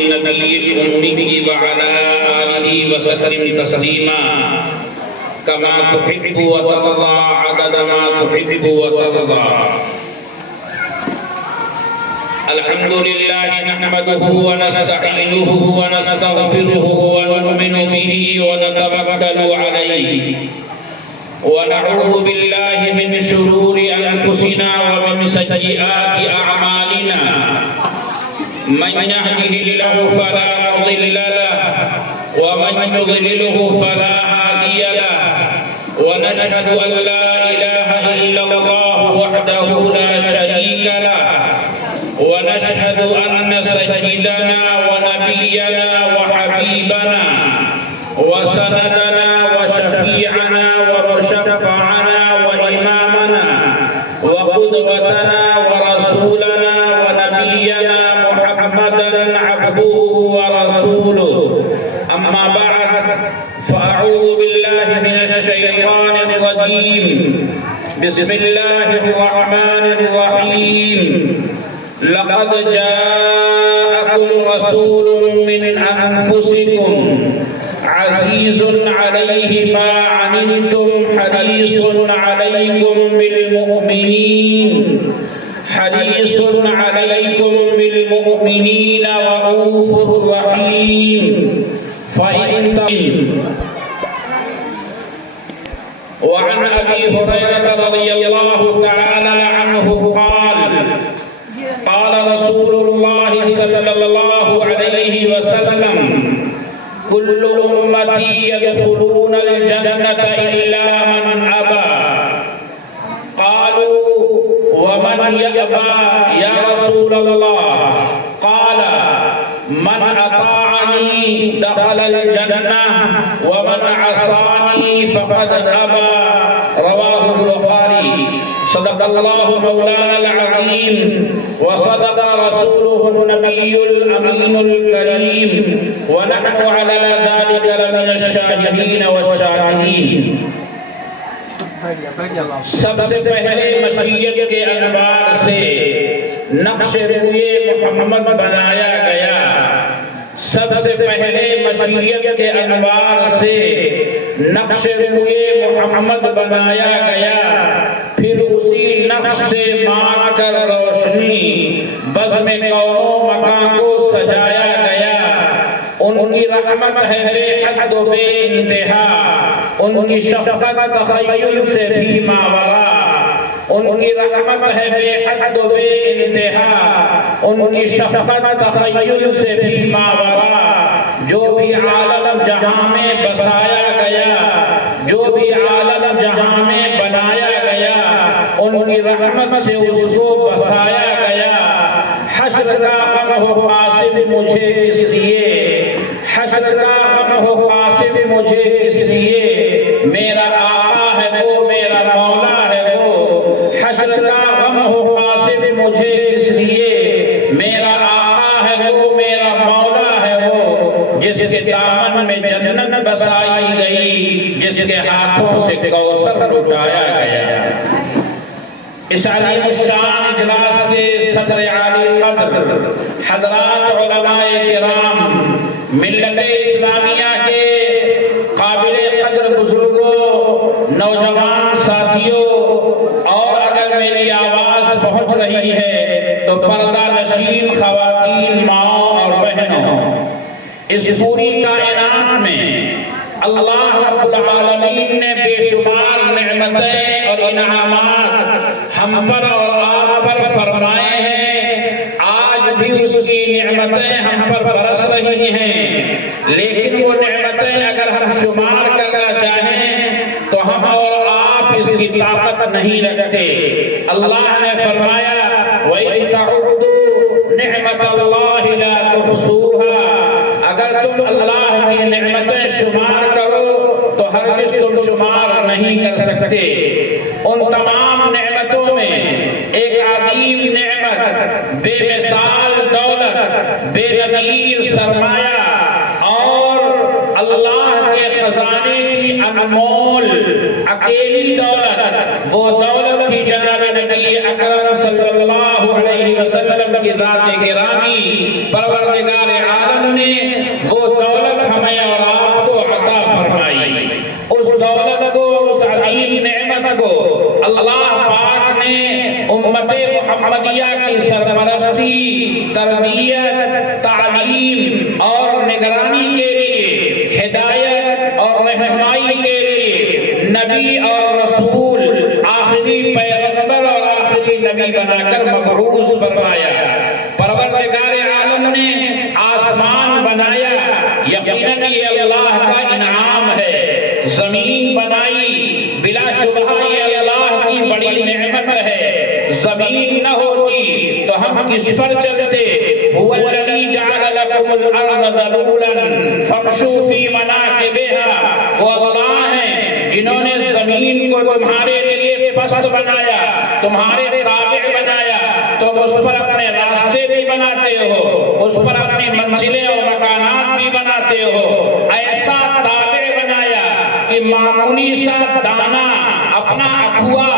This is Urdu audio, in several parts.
النبي الأمي وعلى آله وسلم تسليما كما تحب وترضى عدد ما تحب وترضى. الحمد لله نحمده ونستعينه ونستغفره ونؤمن به ونتوكل عليه ونعوذ بالله من شرور أنفسنا ومن سيئات أعمالنا. من يهده الله فلا مضل له ومن يضلله فلا هادي له. ونشهد أن لا إله إلا الله وحده لا شريك له. ونشهد أن سيدنا ونبينا وحبيبنا وسندنا وشفيعنا ومشفعنا وإمامنا وقدوتنا ورسولنا ونبينا محمدا عبده ورسوله. أما بعد فأعوذ بالله من الشيطان الرجيم. بسم الله الرحمن الرحيم. لقد جاءكم رسول من أنفسكم عزيز عليه ما عنتم حريص عليكم بالمؤمنين رؤوف رحيم. وعن أبي هريرة رضي الله تعالى عنه قال قال رسول الله صلى الله عليه وسلم كل أمتي يدخلون الجنة إلا من أبى. قالوا ومن يأبى يا رسول الله؟ قال من أطاعني دخل الجنة ومن عصاني فقد أبى. رواه البخاري. صدق الله مولانا العظيم وصدق رسوله النبي الأمين الكريم ونحن على ذلك لمن الشاهدين والشاهدين. سب سے پہلے مشیت کے انوار سے نقش روئے محمد بنایا گیا. سب سے پہلے مشیت کے انوار سے نقش روئے محمد بنایا گیا. پھر اسی نقش سے مان کر روشنی بزم کونوں مکان کو سجایا گیا. ان کی رحمت ہے بے حد و بے انتہا. ان کی شفقت تخیل سے بھی ماورا. ان کی رحمت ہے بے حد و بے انتہا. ان کی شفقت تخیل سے بھی ماورا. جو بھی عالم جہاں میں بسایا گیا، جو بھی عالم جہاں میں بنایا گیا، ان کی رحمت سے اس کو بسایا گیا. حشر کا غم ہو قاسم مجھے اس لیے، حشر کا غم ہو قاسم مجھے اس لیے، میرا آقا ہے وہ میرا مولا ہے وہ. حشر کا غم ہو قاسم مجھے اس لیے، میرا آقا ہے وہ میرا مولا ہے وہ. جس کے دامن میں جنت بسائی گئی، جس کے ہاتھوں سے کوثر لٹایا گیا. اس عظیم الشان اجلاس کے صدر عالی قدر حضرات علماء کرام، ملت اسلامیہ کے قابل قدر بزرگوں، نوجوان ساتھیوں، اور اگر میری آواز پہنچ رہی ہے تو پردہ نشین خواتین، ماؤں اور بہنوں، اس پوری کائنات میں اللہ رب العالمین نے بے شمار نعمتیں اور انعامات ہم پر اور آپ پر فرمائے ہیں. آج بھی اس کی نعمتیں ہم پر برس رہی ہیں، لیکن وہ نعمتیں اگر ہم شمار کرنا چاہیں تو ہم اور آپ اس کی طاقت نہیں رکھتے. اللہ نے فرمایا وَإِن تَعُدُّوا نِعْمَتَ اللَّهِ لَا تُحْصُوهَا. اگر تم اللہ کی نعمتیں شمار کرو تو ہرگز تم شمار نہیں کر سکتے. ان تمام نعمتوں میں ایک عظیم نعمت، بے مثال دولت، بے نظیر سرمایہ اور اللہ کے خزانے کی انمول اکیلی دولت، وہ دولت کی جناب نبی اکرم صلی اللہ علیہ وسلم کی ذات گرامی پروردگار عالم نے وہ دولت ہمیں اور آپ کو عطا فرمائی، اس دولت کو، اس عظیم نعمت کو اللہ پاک نے امت محمدیہ کی سرپرستی، تربیت، تعلیم اور نگرانی کے لیے، ہدایت اور رہنمائی کے لیے نبی اور رسول، آخری پیغمبر اور آخری نبی بنا کر مبعوث فرمایا۔ پروردگار عالم نے آسمان بنایا، یقیناً یہ اللہ کا انعام ہے۔ زمین بنائی، بلا شبہ یہ اللہ کی بڑی نعمت ہے۔ زمین نہ ہوتی تو ہم کس پر چلتے؟ هو الذی جعل لکم الارض ذلولا فامشوا فی مناکبها، وہ اللہ ہیں جنہوں نے زمین کو تمہارے لیے پست بنایا، تمہارے تابع بنایا، تم اس پر اپنے راستے بھی بناتے ہو، اس پر اپنی منزلیں اور مکانات بھی بناتے ہو۔ ایسا تابع بنایا کہ معمولی سا دانہ اپنا اکوا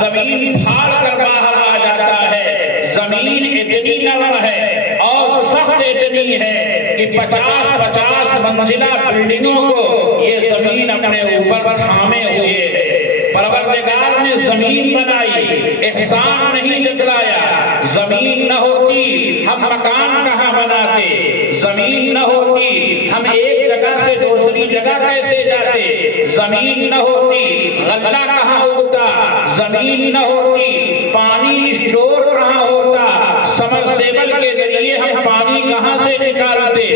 زمین پھاڑ کر باہر آ جاتا ہے۔ زمین اتنی نرم ہے اور سخت اتنی ہے کہ 50 منزلہ بلڈنگوں کو یہ زمین اپنے اوپر تھامے ہوئے ہے۔ پروردگار نے زمین بنائی، احسان نہیں جتلایا۔ زمین نہ ہوتی ہم مکان کہاں بناتے؟ زمین نہ ہوتی ہم ایک جگہ سے دوسری جگہ کیسے جاتے؟ زمین نہ ہوتی غلہ کہاں اگتا؟ زمین نہ ہوتی پانی اسٹور کہاں ہوتا؟ سمرسیبل کے ذریعے ہم پانی کہاں سے نکالتے؟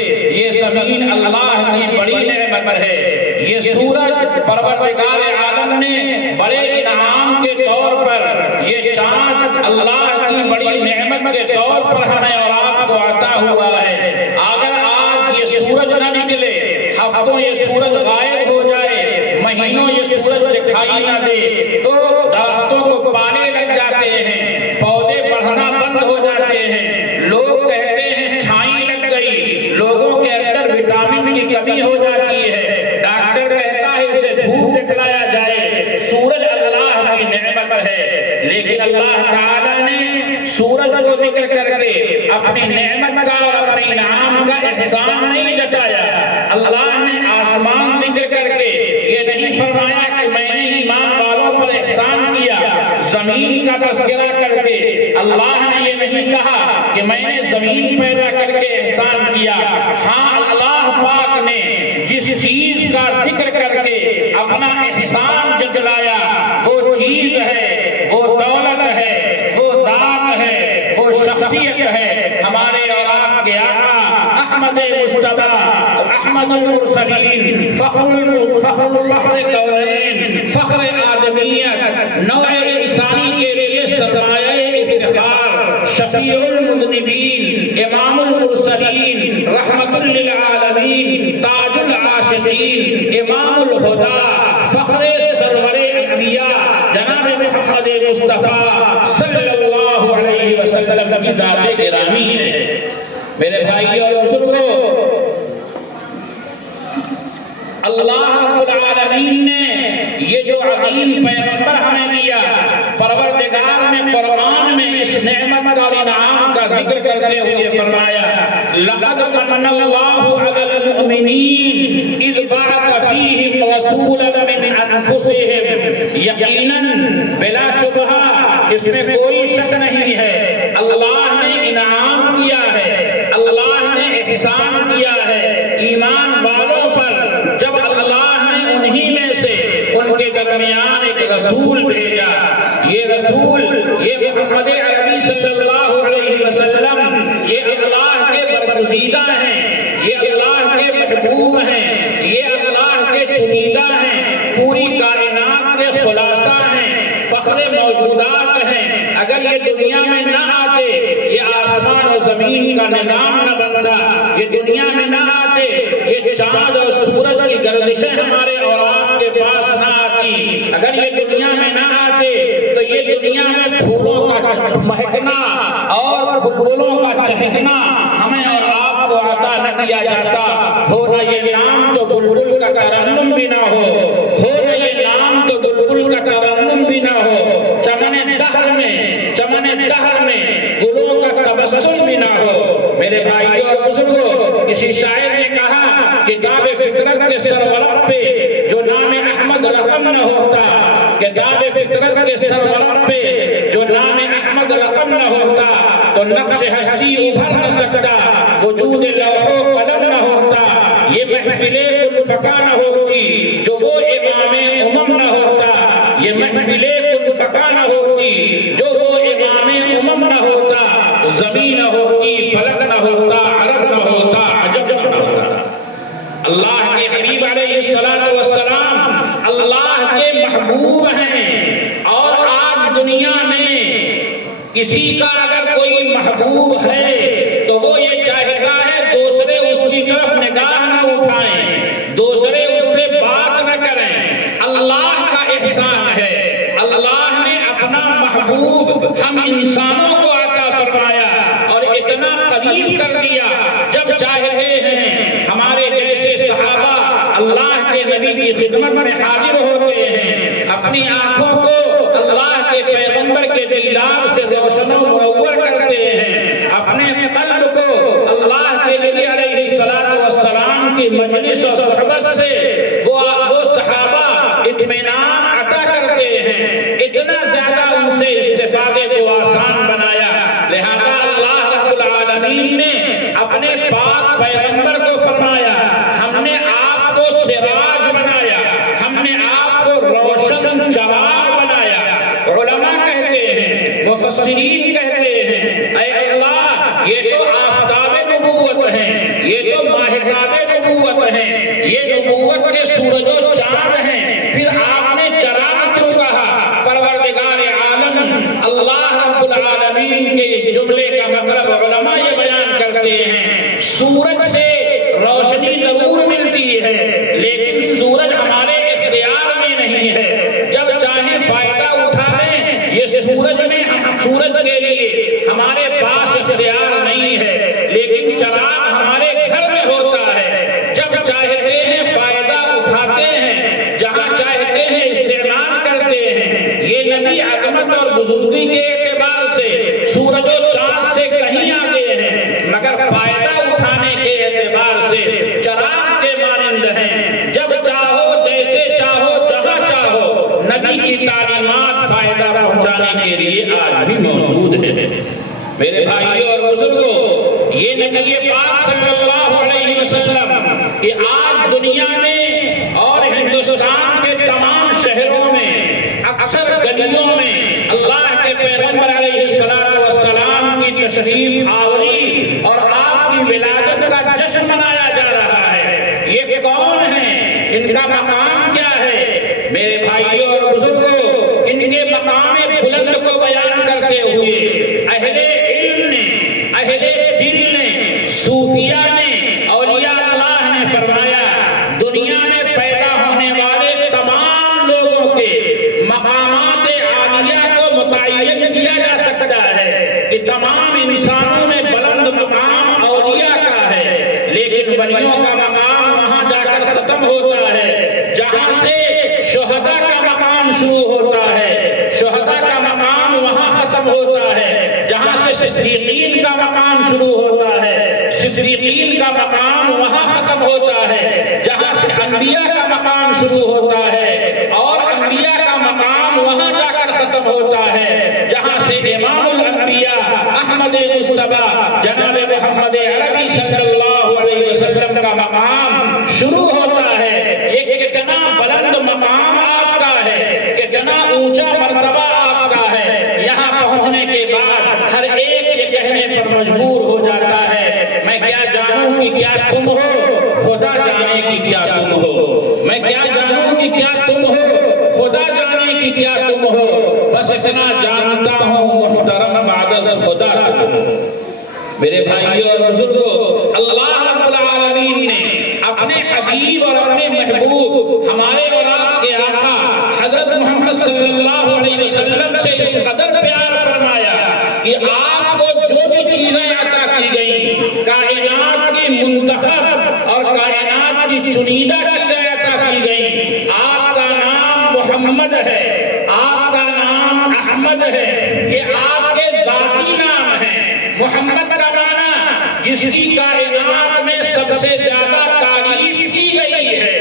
یہ زمین اللہ کی بڑی نعمت ہے۔ یہ سورج پروردگار عالم نے بڑے انعام کے طور پر، یہ چاند اللہ کی بڑی نعمت کے طور پر ہمیں اور آپ کو عطا ہوا ہے۔ اگر آج یہ سورج نہ نکلے، ہفتوں یہ سورج غائب ہو جائے، مہینوں یہ سورج دکھائی نہ دے، تو درختوں کو پانے لگ جاتے ہیں، پودے بڑھنا بند ہو جاتے ہیں، لوگ کہتے ہیں چھائی لگ گئی، لوگوں کے اندر وٹامن کی کمی ہو جاتی ہے، ڈاکٹر کہتا ہے اسے دھوپ دکھلایا جائے۔ سورج اللہ کی نعمت ہے، لیکن اللہ تعالی نے سورج کو ذکر کر کے اپنی نعمت کا اور اپنے انعام کا احسان نہیں جتایا۔ اللہ نے آسمان ذکر کر کے یہ نہیں فرمایا کہ میں نے ایمان والوں پر احسان کیا۔ زمین کا تذکرہ کر کے اللہ نے یہ نہیں کہا کہ میں نے زمین پیدا کر کے احسان کیا۔ ہاں، اللہ پاک نے جس چیز کا ذکر کر کے اپنا احسان جتلایا وہ چیز ہے، وہ دولت ہے، وہ ذات ہے، وہ شخصیت ہے ہمارے اور آپ کے آقا احمد مصطفیٰ، احمد المرسلین، فخر کونین، فخر آدمیت، نوع انسانی کے لیے سرمایہ افتخار، شفیع المذنبین، امام المرسلین، رحمت للعالمین، تاج العاشقین، امام الہدی، فخر سرور انبیاء جناب محمد مصطفیٰ صلی اللہ علیہ وسلم کی ذات گرامی ہے۔ میرے بھائی اور بزرگوں، اللہ رب العالمین نے یہ جو عظیم پیغمبر ہمیں دیا، پروردگار نے قرآن میں اس نعمت اور انعام کا ذکر کرتے ہوئے فرمایا، لقد من اللہ علی المؤمنین اذ بعث فیہم رسولا من انفسہم، یقیناً بلا شبہ اس میں کوئی شک نہیں ہے، اللہ نے انعام کیا ہے، اللہ نے احسان کیا ہے ایمان والوں پر، جب اللہ نے انہی میں سے ان کے درمیان ایک رسول بھیجا۔ یہ رسول، یہ محمد عربی صلی اللہ علیہ وسلم، یہ اللہ کے برگزیدہ ہیں، یہ اللہ کے محبوب ہیں، یہ اللہ کے چنیدہ ہیں، پوری کائنات کے خلاصہ ہیں، فخر موجودات ہیں۔ اگر یہ دنیا میں نہ آتے، یہ آسمان و زمین کا نظام نہ بنتا، یہ دنیا میں نہ آتے، یہ چاند اور سورج کی گردشیں ہمارے اور آپ کے پاس نہ آتی، اگر یہ دنیا میں نہ آتے تو یہ دنیا میں پھولوں کا مہکنا اور پھولوں کا چہکنا ہمیں اور آپ کو عطا نہ کیا جاتا۔ ہو نہ یہ نام تو بلبل کا ترنم بھی نہ ہو نہ یہ نام تو بلبل کا ترنم بھی نہ ہو، چمن دہر میں گلوں کا تبسم بھی نہ ہو۔ میرے بھائیوں اور بزرگوں، کسی شاعر قلم نہ ہوتا کہ داد فطرت کے سرورم پہ جو نام احمد رقم نہ ہوتا تو نقش ہستی ابھر نہ سکتا، وجود لوح و قلم نہ ہوتا یہ محفل گلفقا نہ ہوتی، جو وہ امام امم نہ ہوتا یہ محفل گلفقا نہ ہوتی، جو وہ امام امم نہ ہوتا زمین نہ ہوتی، فلک نہ ہوتا، عرب نہ ہوتا، عجب نہ ہوتا۔ اللہ کے حبیب علیہ السلام اللہ کے محبوب ہیں، اور آج دنیا میں کسی کا اگر کوئی محبوب ہے تو وہ یہ چاہتا ہے دوسرے اس کی طرف نگاہ نہ اٹھائیں، دوسرے اس سے بات نہ کریں۔ اللہ کا احسان ہے، اللہ نے اپنا محبوب ہم انسانوں کو عطا فرمایا اور اتنا قریب کر دیا، جب چاہتے ہیں ہمارے جیسے صحابہ اللہ کے نبی کی خدمت میں حاضر ہوتے ہیں، اپنی آنکھوں کو اللہ کے پیغمبر کے دیدار سے روشن و منور کرتے ہیں، اپنے قلب کو اللہ کے نبی علیہ السلام کی مجلس اور صحبت سے وہ صحابہ اطمینان عطا کرتے ہیں، اتنا زیادہ ان سے استفادے کو آسان بنایا، لہذا اللہ رب العالمین نے اپنے پاک پیغمبر کو فرمایا ہم نے آپ کو سراج بنایا، ہم نے آپ کو روشن چراغ بنایا۔ علماء کہتے ہیں، مفسرین کہتے ہیں، اے اللہ یہ تو آفتاب نبوت ہیں، یہ تو ماہتاب نبوت ہیں، یہ نبوت کے سورج و چاند ہیں، پھر آپ نے چراغ کیوں کہا؟ پروردگار عالم اللہ رب العالمین کے اس جملے کا مطلب علماء یہ بیان کرتے ہیں، سورج سے روشنی ضرور ملتی ہے لیکن سورج ہمارے اختیار میں نہیں ہے، جب چاہیں فائدہ اٹھا لیں، یہ سورج کے لیے ہمارے پاس اختیار نہیں ہے، لیکن چراغ ہمارے گھر میں ہوتا ہے، جب چاہتے ہیں فائدہ اٹھاتے ہیں، جہاں چاہتے ہیں استعمال کرتے ہیں۔ یہ نبی عظمت اور بزرگی کے اعتبار سے سورج و چاند سے کہیں آگے ہیں، مگر فائدہ اٹھانے کے اعتبار سے چراغ کے مانند ہیں، جب چاہو جیسے چاہو جہاں چاہو نبی کی تعلیمات فائدہ پہنچانے کے لیے آج بھی موجود ہے۔ میرے بھائیوں اور بزرگوں، یہ نبی پاک صلی اللہ علیہ وسلم کہ آج دنیا میں اور ہندوستان کے تمام شہروں میں اکثر گلیوں میں اللہ کے پیغمبر علیہ السلام کی تشریف آوری اور آپ کی ولادت کا جشن منایا جا رہا ہے۔ یہ کون ہیں؟ ان کا مقام کیا ہے؟ میرے بھائیوں اور بزرگوں، ان کے مقام بلند کو بیان کرتے ہوئے اہل علم نے، اہل دل نے، صوفیاء نے، اولیاء اللہ نے فرمایا دنیا میں پیدا ہونے والے تمام لوگوں کے مقامات عالیہ کو متعین کیا جا سکتا ہے کہ تمام انسانوں میں بلند مقام اولیاء کا ہے، لیکن ولیوں کا مقام وہاں جا کر ختم ہوتا ہے جہاں سے شہداء کا مقام شروع ہوتا ہے، شہداء کا مقام وہاں ختم ہوتا ہے جہاں سے صدیقین کا مقام شروع ہوتا ہے، صدیقین کا مقام وہاں ختم ہوتا ہے جہاں سے انبیاء کا مقام شروع ہوتا ہے، اور انبیاء کا مقام وہاں جا کر ختم ہوتا ہے جہاں سے امام الانبیاء احمد مصطفیٰ جناب محمد عربی صلی اللہ علیہ وسلم کا مقام شروع ہوتا ہے۔ یہ کتنا بلند مقام آپ کا ہے، کتنا اونچا مرتبہ آپ کا ہے، یہاں پہنچنے کے بعد ہر ایک یہ کہنے پر مجبور ہو جاتا ہے میں کیا جانوں کہ کیا تم ہو، خدا جانے کی کیا تم ہو، میں کیا جانوں کہ کیا تم ہو، خدا جانے کی کیا تم ہو، بس اتنا جانتا ہوں محترم بعد خدا تم ہو۔ میرے بھائیوں اور بزرگوں، اللہ رب العالمین نے اپنے حبیب اور اپنے محبوب ہمارے اور آپ کے آقا حضرت محمد صلی اللہ علیہ وسلم سے اس قدر پیار فرمایا کہ آپ کو جو بھی چیزیں عطا کی گئی، کائنات کی منتخب اور کائنات کی چنیدہ چیزیں عطا کی گئی، آپ کا نام محمد ہے، آپ کا نام احمد ہے، یہ آپ کے ذاتی نام ہیں۔ محمد کا معنی جس کی کائنات میں سب سے زیادہ تعریف کی گئی ہے،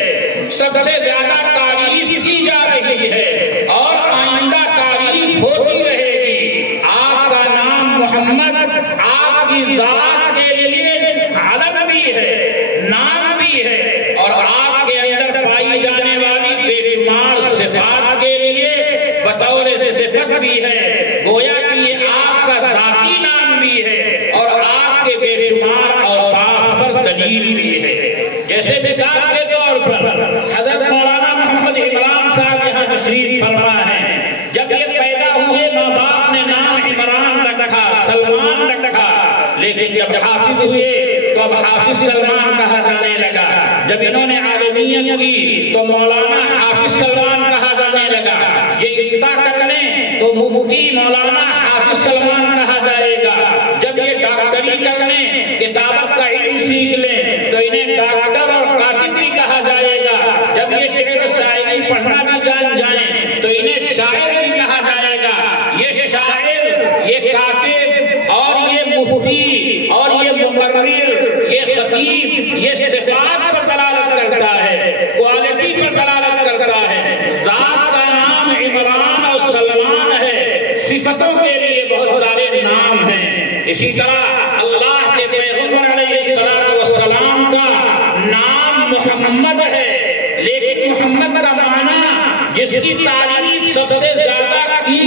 سب سے زیادہ تعریف کی جا رہی صفات کے لیے بطور صفت بھی ہے، گویا کہ یہ آپ کا ذاتی نام بھی ہے اور آپ کے بے شمار اوصاف پر دلیل بھی ہے۔ جیسے مثال کے طور پر حضرت مولانا محمد عمران صاحب یہاں تشریف فرما ہے، جب یہ پیدا ہوئے ماں باپ نے نام عمران رکھا، سلمان رکھا، لیکن جب حافظ ہوئے تو اب حافظ سلمان کہا جانے لگا، جب انہوں نے عالمیت کی تو مولانا حافظ سلمان کہا جانے لگا، یہ رشتہ کر لیں تو مفتی مولانا حافظ سلمان کہا جائے گا، جب یہ ڈاکٹری کر لیں، کتابت کا علم سیکھ لیں تو انہیں ڈاکٹر اور کاتب بھی کہا جائے گا، جب یہ شعر و شاعری پڑھنا بھی جان جائیں تو انہیں شاعر بھی کہا جائے گا۔ یہ شاعر، یہ کاتب اور یہ مفتی اور یہ مقرر، یہ خطیب، یہ صفات پر دلالت کرتا ہے، کوالٹی پر دلالت کرتا ہے۔ ذات کا نام عمران اور سلمان ہے، صفتوں کے لیے بہت سارے نام ہیں۔ اسی طرح اللہ کے پیغمبر علیہ السلام کا نام محمد ہے، لیکن محمد کا معنی جس کی تعریف سب سے زیادہ کی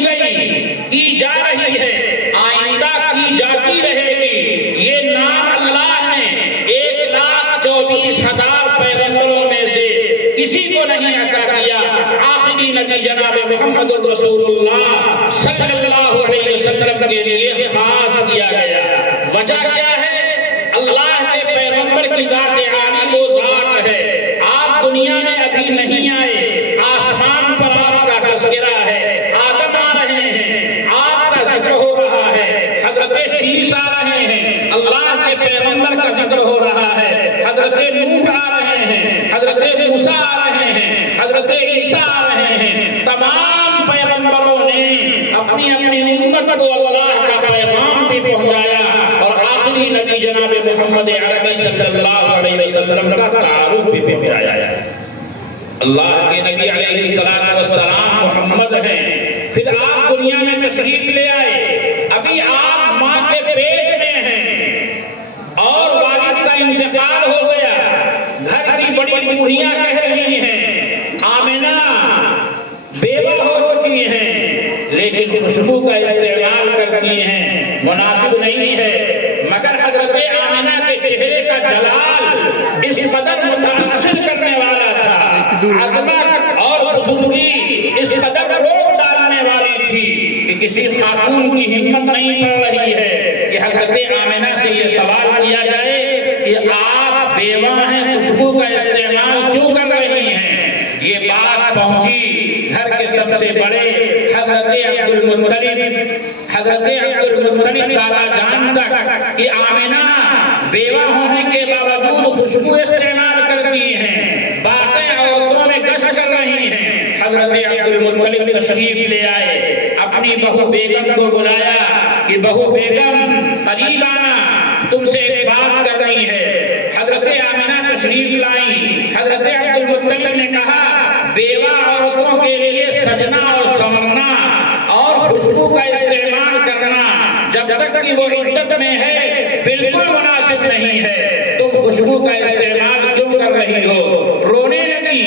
جا رہی ہے، آئندہ کی جاتی رہے گی، یہ نام اللہ نے 1,24,000 پیغمبروں میں سے کسی کو نہیں عطا کیا، آخری نبی جناب محمد رسول اللہ صلی اللہ علیہ وسلم کے لیے خاص کیا گیا۔ وجہ کیا ہے؟ اللہ کے پیغمبر کی ذات عالی وہ ذات ہے، آپ دنیا میں ابھی نہیں آئے، آسمان پر آپ کا تذکرہ ہے، آدم آ رہے ہیں، آپ کا ذکر ہو رہا ہے، حضرت شیس آ رہے ہیں، اللہ کے پیغمبر کا ذکر ہو رہا ہے، حضرت نوح آ رہے ہیں، حضرت موسیٰ آ رہے ہیں، حضرت عیسیٰ آ رہے ہیں۔ تمام پیغمبروں نے اپنی اپنی امت کو اللہ کا پیغام بھی پہنچایا اور آخری نبی جناب محمد عربی صلی اللہ علیہ وسلم کا تعارف بھی پہنچایا۔ اللہ کے نبی علیہ السلام محمد ہیں، پھر آپ دنیا میں تشریف لے آئے، ابھی آپ ماں کے پیٹ میں ہیں اور والد کا انتقال ہو گیا، گھر کی بڑی بوڑھیاں کہہ رہی ہیں، آمنہ بیوہ ہو چکی ہیں، لیکن خوشبو کا استعمال کرتی ہیں، مناسب نہیں ہے، مگر حضرت آمنہ کے چہرے کا جلال اس قدر متاثر کرنے والا تھا، عظمت اور بزرگی اس قدر روک ڈالنے والی تھی کہ کسی خاتون کی ہمت نہیں پڑ رہی ہے کہ حضرت آمنہ سے یہ سوال کیا جائے کہ آپ بیوہ ہیں، خوشبو کا استعمال کیوں کر رہی ہیں؟ یہ بات پہنچی گھر کے سب سے بڑے حضرت عبد المطلب دادا جان تک کہ آمنہ بیوہ ہونے کے باوجود خوشبو استعمال کرتی ہیں، باتیں عورتوں میں گشت کر رہی ہیں۔ حضرت عبد المطلب تشریف لے آئے، اپنی بہو بیگم کو بلایا کہ بہو بیگم قریب آنا، تم سے ایک بات کر رہی ہے۔ حضرت آمنہ تشریف لائی، حضرت عبد المطلب نے کہا بیوہ عورتوں کے لیے سجنا اور سمرنا اور خوشبو کا استعمال کرنا جب تک کہ وہ عدت میں ہے بالکل مناسب نہیں ہے، تم خوشبو کا استعمال کیوں کر رہی ہو؟ رونے لگی،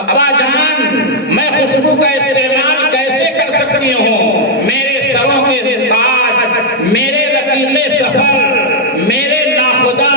ابا جان میں خوشبو کا استعمال کیسے کر سکتی ہوں؟ میرے سروں کے تاج، میرے رفیق سفر، میرے ناخدا،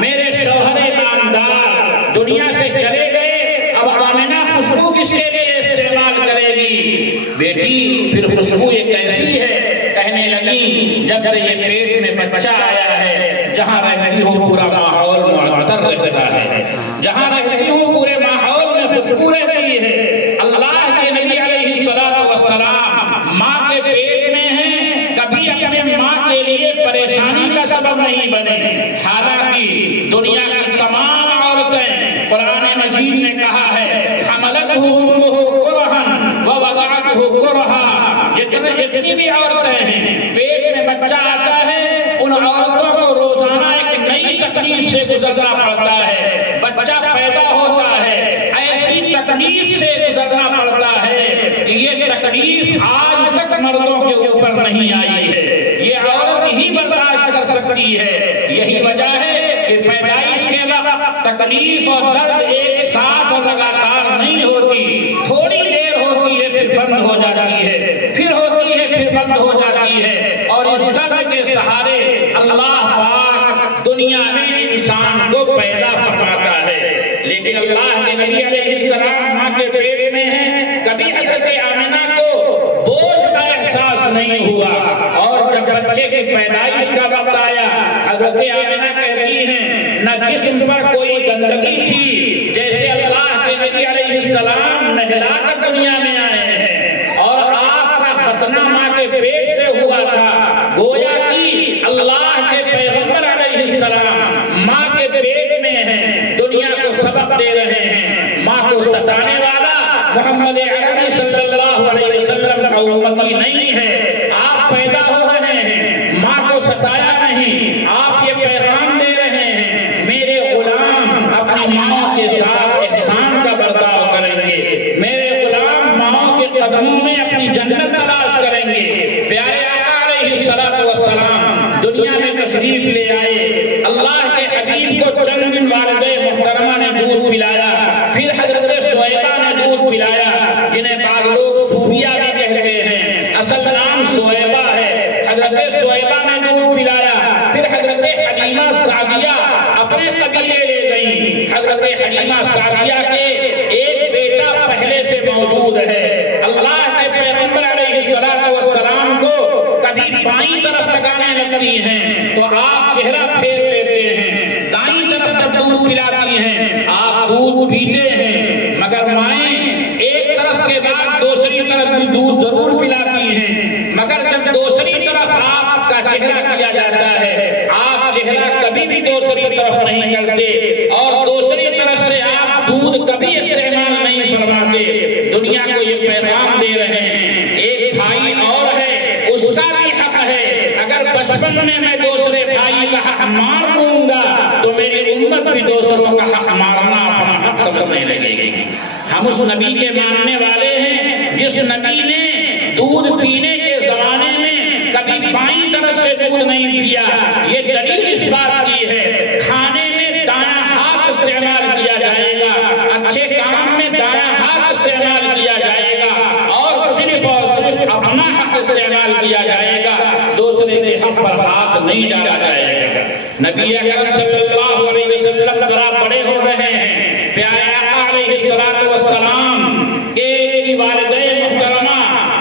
میرے شوہر نامدار دنیا سے چلے گئے، اب آمنہ خوشبو کس کے لیے استعمال کرے گی؟ بیٹی پھر خوشبو یہ کیسی ہے؟ کہنے لگی جب سے یہ پیٹ میں بچہ آیا ہے، جہاں رہتی ہوں پورا ماحول معطر رہتا ہے، جہاں رہتی ہوں پورے ماحول میں خوشبو رہتی ہے۔ اللہ کے نبی علیہ السلام ماں کے پیٹ میں ہیں، کبھی اپنے ماں کے لیے پریشانی کا سبب نہیں بنے، حالانکہ دنیا کی تمام عورتیں، قرآن مجید نے کہا ہے حملتہ امہ کرہا ووضعتہ کرہا، جتنی بھی عورتیں ہیں پیٹ میں بچہ آتا ہے، ان عورتوں کو روزانہ ایک نئی تکلیف سے گزرنا پڑتا ہے، بچہ پیدا ہوتا ہے ایسی تکلیف سے گزرنا پڑتا ہے کہ یہ تکلیف آج تک مردوں کے اوپر نہیں آئی ہے، یہ عورت ہی برداشت کر سکتی ہے۔ یہی وجہ ہے کہ پیدائش کے وقت تکلیف اور درد ایک ساتھ اور لگاتار نہیں ہوتی، تھوڑی کی پیدائش کا وقت آیا، حضرت آمنہ کہتی ہیں نہ جسم پر کوئی گندگی تھی، جیسے اللہ کے نبی علیہ السلام نہلا کر دنیا میں آئے ہیں، اور آپ کا ختنہ ماں کے پیٹ سے ہوا تھا، گویا کہ اللہ کے پیغمبر علیہ السلام ماں کے پیٹ میں ہیں، دنیا کو سبق دے رہے ہیں۔ ماں کو ستانے والا محمد عربی صلی اللہ علیہ وسلم کا امتی نہیں ہے، آپ پیدا ہو رہے ہیں، ماں کو ستایا نہیں، آپ یہ پیغام دے رہے ہیں میرے غلام اپنی ماں کے ساتھ احسان کا برتاؤ کریں گے، میرے غلام ماں کے قدموں میں اپنی جنت تلاش کریں گے۔ پیارے آقا علیہ الصلوۃ والسلام دنیا میں تشریف لے آئے، اللہ کے حبیب کو چند دن والدہ محترمہ نے دودھ پلایا، پھر حضرت سویبہ نے دودھ پلایا، جنہیں بعض لوگ صوفیہ بھی کہتے ہیں، اصل نام سویبہ ہے۔ حضرت سویبہ نے دودھ پلایا، پھر حضرت حلیمہ سعدیہ اپنے قبیلے لے گئیں۔ حضرت حلیمہ سعدیہ کے ایک بیٹا پہلے سے موجود ہے۔ اللہ کے پیغمبر علیہ الصلوۃ والسلام کو کبھی بائیں طرف لگانے لگتی ہیں تو آپ چہرہ پھیر لیتے ہیں، دائیں طرف جب دودھ پلاتی ہیں آپ دودھ پیتے ہیں، مگر مائیں ایک طرف کے بعد دوسری طرف بھی دودھ ضرور پلاتی ہیں، مگر جب دوسری طرف آپ کا چہرہ کیا جاتا ہے آپ چہرہ کبھی بھی دوسری طرف نہیں کرتے، اور دوسری طرف سے آپ دودھ کبھی استعمال نہیں فرماتے۔ دنیا کو یہ پیغام دے رہے ہیں، ایک بھائی اور ہے، اس کا بھی حق ہے، اگر بچپن میں دوسرے بھائی کا حق مار دوں گا تو میری امت بھی دوسروں کا حق مارنا اپنا حق سمجھنے لگے گی۔ ہم اس نبی کے ماننے والے ہیں جس نبی نے دودھ پینے کے زمانے میں کبھی بائیں طرف سے دودھ نہیں پیا۔ یہ دلیل اس بات کی ہے کھانے میں دایاں ہاتھ استعمال کیا جائے گا، اچھے کام میں دایاں ہاتھ استعمال کیا جائے گا، اور صرف اپنا حق استعمال کیا جائے گا، دوسرے کے حق پر ہاتھ نہیں ڈالا جائے گا۔ نبی اکرم صلی اللہ علیہ وسلم ذرا بڑے ہو رہے ہیں، پیارے آقا علیہ الصلوۃ والسلام کے والدہ محترمہ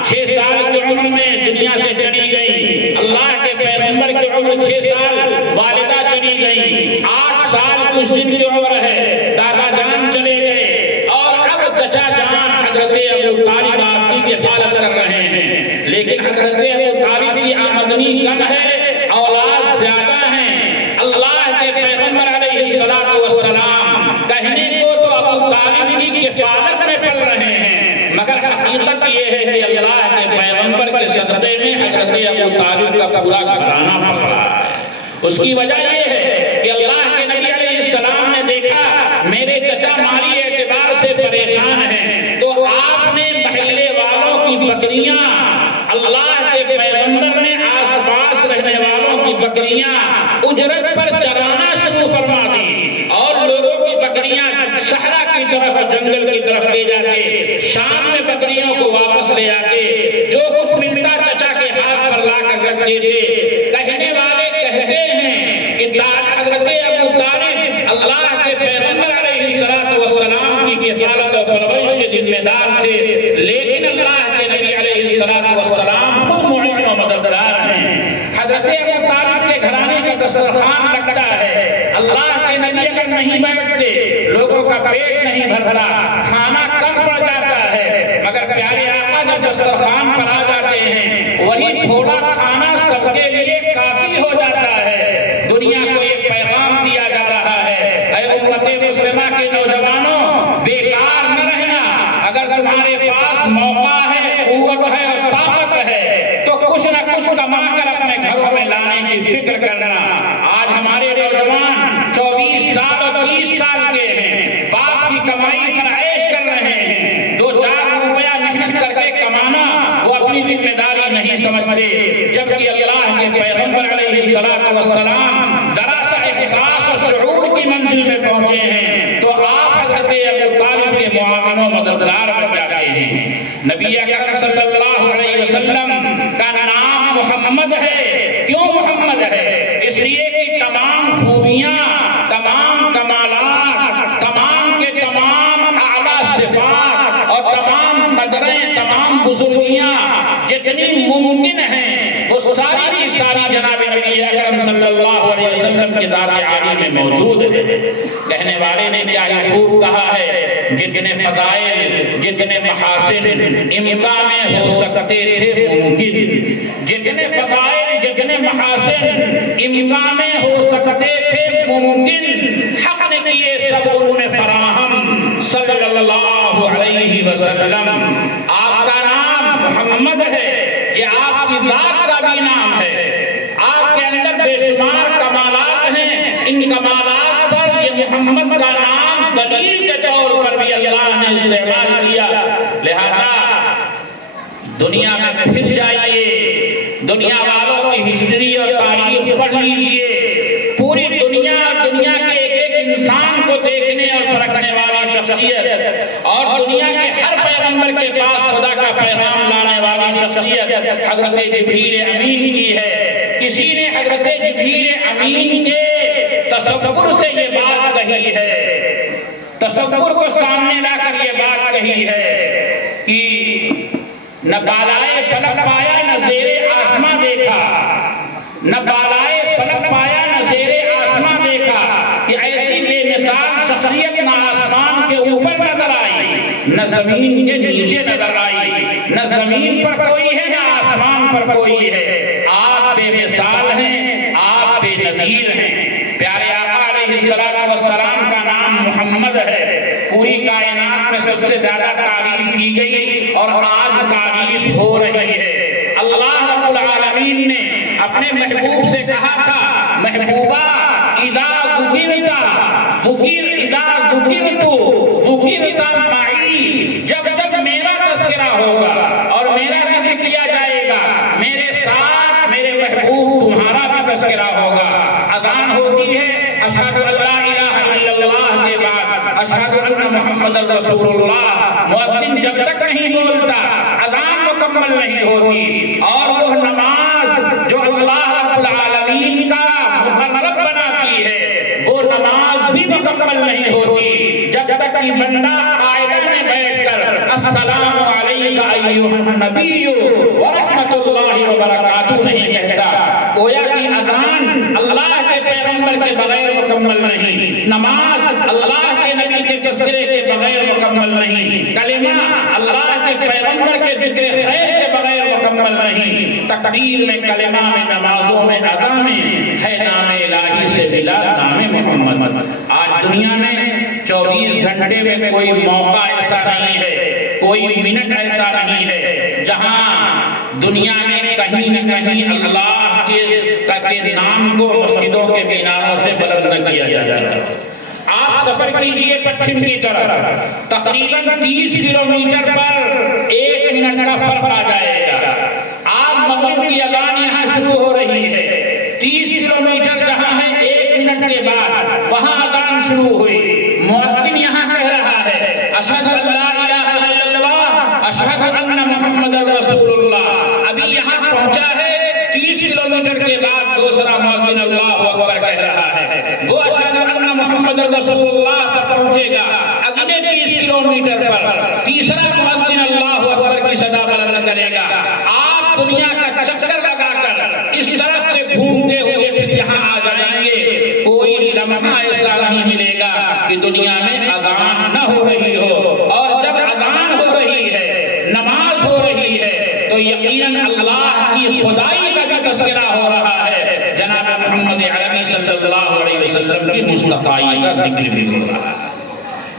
6 سال کی عمر میں دنیا سے چلی گئی، اللہ کے پیغمبر کی عمر 6 سال، والدہ چلی گئی، 8 سال کچھ دن کی عمر ہے، دادا جان چلے گئے، اور اب چچا جان حضرت ابو طالب آپ کی حفاظت کر رہے ہیں، لیکن حضرت ابو طالب کی آمدنی کم ہے، اولاد زیادہ ہیں۔ اللہ کے پیغمبر علیہ الصلوۃ والسلام کہنے کو تو ابو طالب کی حفاظت میں پڑ رہے ہیں، مگر حقیقت یہ ہے کہ اللہ کے پیغمبر کے صدقے میں حضرت ابو طالب کا پورا گھرانہ پڑ رہا ہے۔ اس کی وجہ یہ ہے کہ اللہ کے نبی علیہ السلام نے دیکھا میرے چچا مالی اعتبار سے پریشان ہیں، تو آپ نے محلے والوں کی بکریاں، اللہ کے پیغمبر نے آس پاس رہنے والوں کی بکریاں اجرت پر چرانا شروع فرما دی، اور لوگوں کی بکریاں صحرا کی طرف، جنگل کی طرف لے جاتے، شام میں بکریوں کو واپس لے آتے، جو کچھ ملتا چچا کے ہاتھ پر لا کر رکھتے تھے۔ کہنے والے کہتے ہیں کہ حضرت ابو طالب اللہ کے پیغمبر علیہ الصلوۃ والسلام کی حفاظت و پرورش کے ذمہ دار تھے، لیکن اللہ کے نبی علیہ الصلوۃ والسلام خود معین و مددگار ہیں۔ حضرت ابو طالب کے گھرانے کا دسترخوان لگتا ہے، اللہ کے نبی اگر نہیں بیٹھتے لوگوں کا پیٹ نہیں بھرتا، کھانا کم پڑ جاتا ہے، مگر پیارے آقا جب دسترخوان پر آ جاتے ہیں وہی تھوڑا کھانا سب کے لیے کافی ہو جاتا ہے۔ دنیا کو یہ پیغام دیا جا رہا ہے، اے امت مسلمہ کے نوجوانوں، بیکار نہ رہنا، اگر تمہارے پاس موقع ہے، قوت ہے اور طاقت ہے تو کچھ نہ کچھ کما کر اپنے گھروں میں لانے کی فکر کرنا۔ آج ہمارے نوجوان 24 سال اور 30 سال کے ہیں، باپ کی کمائی پر عیش کر رہے ہیں، 2-4 روپیہ محنت کر کے کمانا وہ اپنی ذمہ داری نہیں سمجھتے، جبکہ اللہ کے پیغمبر علیہ الصلوۃ والسلام ذرا سا احساس اور شعور کی منزل میں پہنچے ہیں تو آپ حضرت ابو طالب کے معاون و مددگار بن جاتے ہیں۔ نبی اکرم صلی اللہ علیہ وسلم کا نام محمد ہے، کیوں محمد ہے؟ اس لیے کہ تمام خوبیاں، تمام کمالات، تمام کے تمام اعلیٰ صفات اور تمام قدریں، تمام بزرگیاں جتنی ممکن ہیں وہ ساری کی ساری جناب نبی اکرم صلی اللہ علیہ وسلم کی ذات عالی میں موجود ہے۔ کہنے والے نے کیا خوب کہا ہے، جتنے فضائل جتنے محاسن امکان میں ہو سکتے تھے ممکن، جتنے فضائل جتنے محاسن امکان میں ہو سکتے تھے ممکن، حق نے کیے سب انہوں نے فراہم صلی اللہ علیہ وسلم۔ آپ کا نام محمد ہے، یہ آپ کی ذات کا بھی نام ہے، آپ کے اندر بے شمار کمالات ہیں، ان کمالات پر یہ محمد کا نام دلیل کے طور پر بھی اللہ نے استعمال کیا۔ لہذا دنیا میں پھر جائیے، دنیا والوں کی ہسٹری اور تاریخ پڑھ لیجئے، پوری دنیا دنیا کے ایک ایک انسان کو دیکھنے اور پرکھنے والی شخصیت، اور دنیا کے ہر پیغمبر کے پاس خدا کا پیغام لانے والی شخصیت حضرت جبریل امین کی ہے۔ کسی نے حضرت جبریل امین کے تصور سے یہ بات کہی ہے، تصور کو سامنے لا کر یہ بات کہی ہے کہ نہ بالائے فلک پایا نہ زیر آسماں دیکھا، نہ بالائے فلک پایا نہ زیر آسماں دیکھا، کہ ایسی بے مثال شخصیت نہ آسمان کے اوپر نظر آئی نہ زمین کے نیچے نظر آئی، نہ زمین پر کوئی ہے نہ آسمان پر کوئی ہے۔ آپ بے مثال ہیں، آپ بے نظیر ہیں۔ پیارے آقا علیہ السلام کا نام محمد ہے، پوری کائنات میں سب سے زیادہ تعریف کی گئی اور آج تعریف ہو رہی ہے۔ اللہ رب العالمین نے اپنے محبوب سے کہا تھا، محبوبہ اذا ذکرت معی، جب جب میرا تذکرہ ہوگا اور میرا ذکر کیا جائے گا، میرے ساتھ میرے محبوب تمہارا بھی تذکرہ ہوگا۔ اذان ہوتی ہے اشہد ان لا الہ الا اللہ کے بعد اشہد ان محمد رسول اللہ، مؤذن جب تک نہیں بولتا اذان مکمل نہیں ہوتی، اور وہ نماز جو اللہ رب العالمین کا مقرر بناتی ہے وہ نماز بھی مکمل نہیں ہوتی جب تک کہ بندہ قاعدہ میں بیٹھ کر السلام علیک ایھا النبی ورحمۃ اللہ وبرکاتہ نہیں کہتا۔ گویا کہ اذان اللہ کے پیغمبر کے بغیر مکمل نہیں، نماز اللہ کے نبی کے تذکرے کے بغیر مکمل نہیں، کلمہ اللہ کے پیغمبر کے ذکر خیر کے بغیر مکمل نہیں۔ تکبیر میں، کلمہ میں، نمازوں میں، اذان میں ہے نام الہی سے ملا نام محمد۔ آج دنیا میں 24 گھنٹے میں کوئی موقع ایسا نہیں ہے، کوئی منٹ ایسا نہیں ہے جہاں دنیا میں کہیں نہ کہیں اللہ کے نام کو مسجدوں کے میناروں سے بلند نہ کیا جاتا ہے۔ آپ سفر کیجئے پچھم کی طرف، تقریباً 30 کلومیٹر پر 1 منٹ کا فرق آ جائے گا۔ آپ مغرب کی اذان یہاں شروع ہو رہی ہے، 30 کلومیٹر جہاں ہے 1 منٹ کے بعد وہاں اذان شروع ہوئی، مؤذن یہاں کہہ رہا ہے اشہد ان لا الہ الا اللہ اشہد ان محمد رسول اللہ، ابھی یہاں پہنچا ہے، 30 کلومیٹر کے بعد دوسرا مؤذن اللہ اکبر کہہ رہا ہے، وہ اشہد ان محمد رسول اللہ تک پہنچے گا، اگلے 30 کلومیٹر پر تیسرا مؤذن اللہ اکبر کی صدا بلند کرے گا۔ آپ دنیا کا چکر لگا کر اس طرف سے گھومتے ہوئے پھر یہاں آ جائیں گے، کوئی لمحہ ایسا نہیں ملے گا کہ دنیا میں اذان نہ ہو رہی ہو، اور جب اذان ہو رہی ہے، نماز ہو رہی ہے، تو یقیناً اللہ کی خدائی کا بھی تذکرہ ہو رہا ہے، جناب محمد عربی صلی اللہ علیہ وسلم کی مصطفائی کا ذکر بھی ہو رہا ہے۔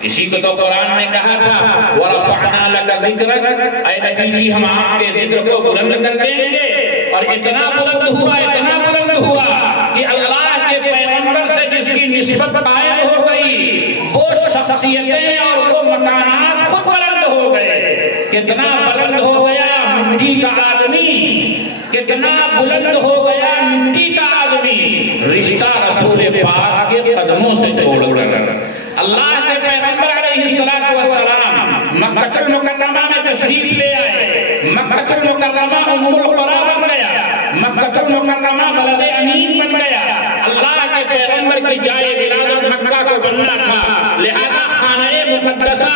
اسی کو تو قرآن نے کہا تھا وَرَفَعْنَا لَكَ ذِكْرَكَ، اے نبی جی ہم آپ کے ذکر کو بلند کر دیں گے، اور اتنا بلند ہوا کہ اللہ کے پیغمبر سے جس کی نسبت قائم ہو گئی وہ شخصیتیں اور وہ مکانات خود بلند ہو گئے۔ کتنا بلند ہو گیا مٹی کا آدمی، کتنا بلند ہو گیا مٹی کا آدمی، رشتہ رسول پاک کے قدموں سے جوڑ کر اللہ کے پیغمبر علیہ السلام مکہ المکرمہ میں تشریف لے آئے، مکہ المکرمہ ام القری بن گیا، مکہ المکرمہ بلد امین بن گیا۔ اللہ کے پیغمبر کی جائے ولادت مکہ کو بننا تھا، لہذا خانہ مقدسہ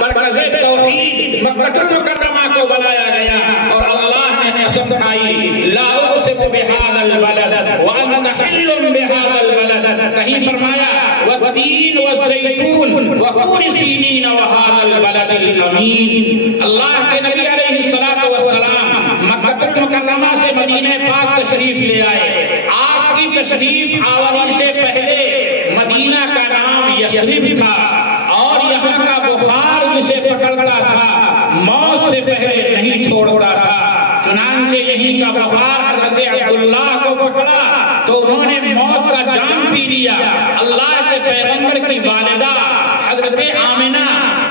مرکز توحید مکہ المکرمہ کو بنایا گیا، اور اللہ نے قسم کھائی لا اقسم بہذا البلد وان بهذا البلد، کہیں فرمایا والتین والزیتون وطور سینین وهذا البلد الامین۔ اللہ کے نبی علیہ الصلوۃ والسلام مکہ المکرمہ سے مدینہ پاک تشریف لے آئے۔ آپ کی تشریف آوری سے پہلے مدینہ کا نام یثرب تھا، اور یہاں کا بخار جسے پکڑتا تھا موت سے پہلے نہیں چھوڑتا تھا۔ چنانچہ یہیں کا بخار حضرت عبداللہ کو پکڑا تو انہوں نے موت کا جام پی لیا۔ اللہ کے پیغمبر کی والدہ حضرت آمنہ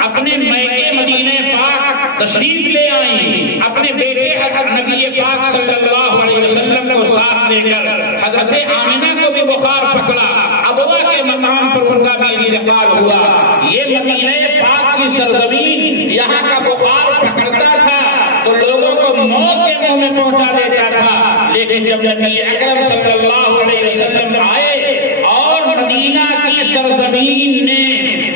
اپنے میکے مدینہ پاک تشریف لے آئیں، اپنے بیٹے حضرت نبی پاک صلی اللہ علیہ وسلم کو ساتھ لے کر۔ حضرت آمنہ کو بھی بخار پکڑا، ابوا کے مقام پر ان کا بھی انتقال ہوا۔ یہ مدینہ پاک کی سرزمین، یہاں کا بخار پکڑتا تھا تو لوگوں کو موت کے منہ میں پہنچا دیتا تھا، لیکن جب نبی اکرم صلی اللہ علیہ وسلم آئے اور مدینہ کی سرزمین نے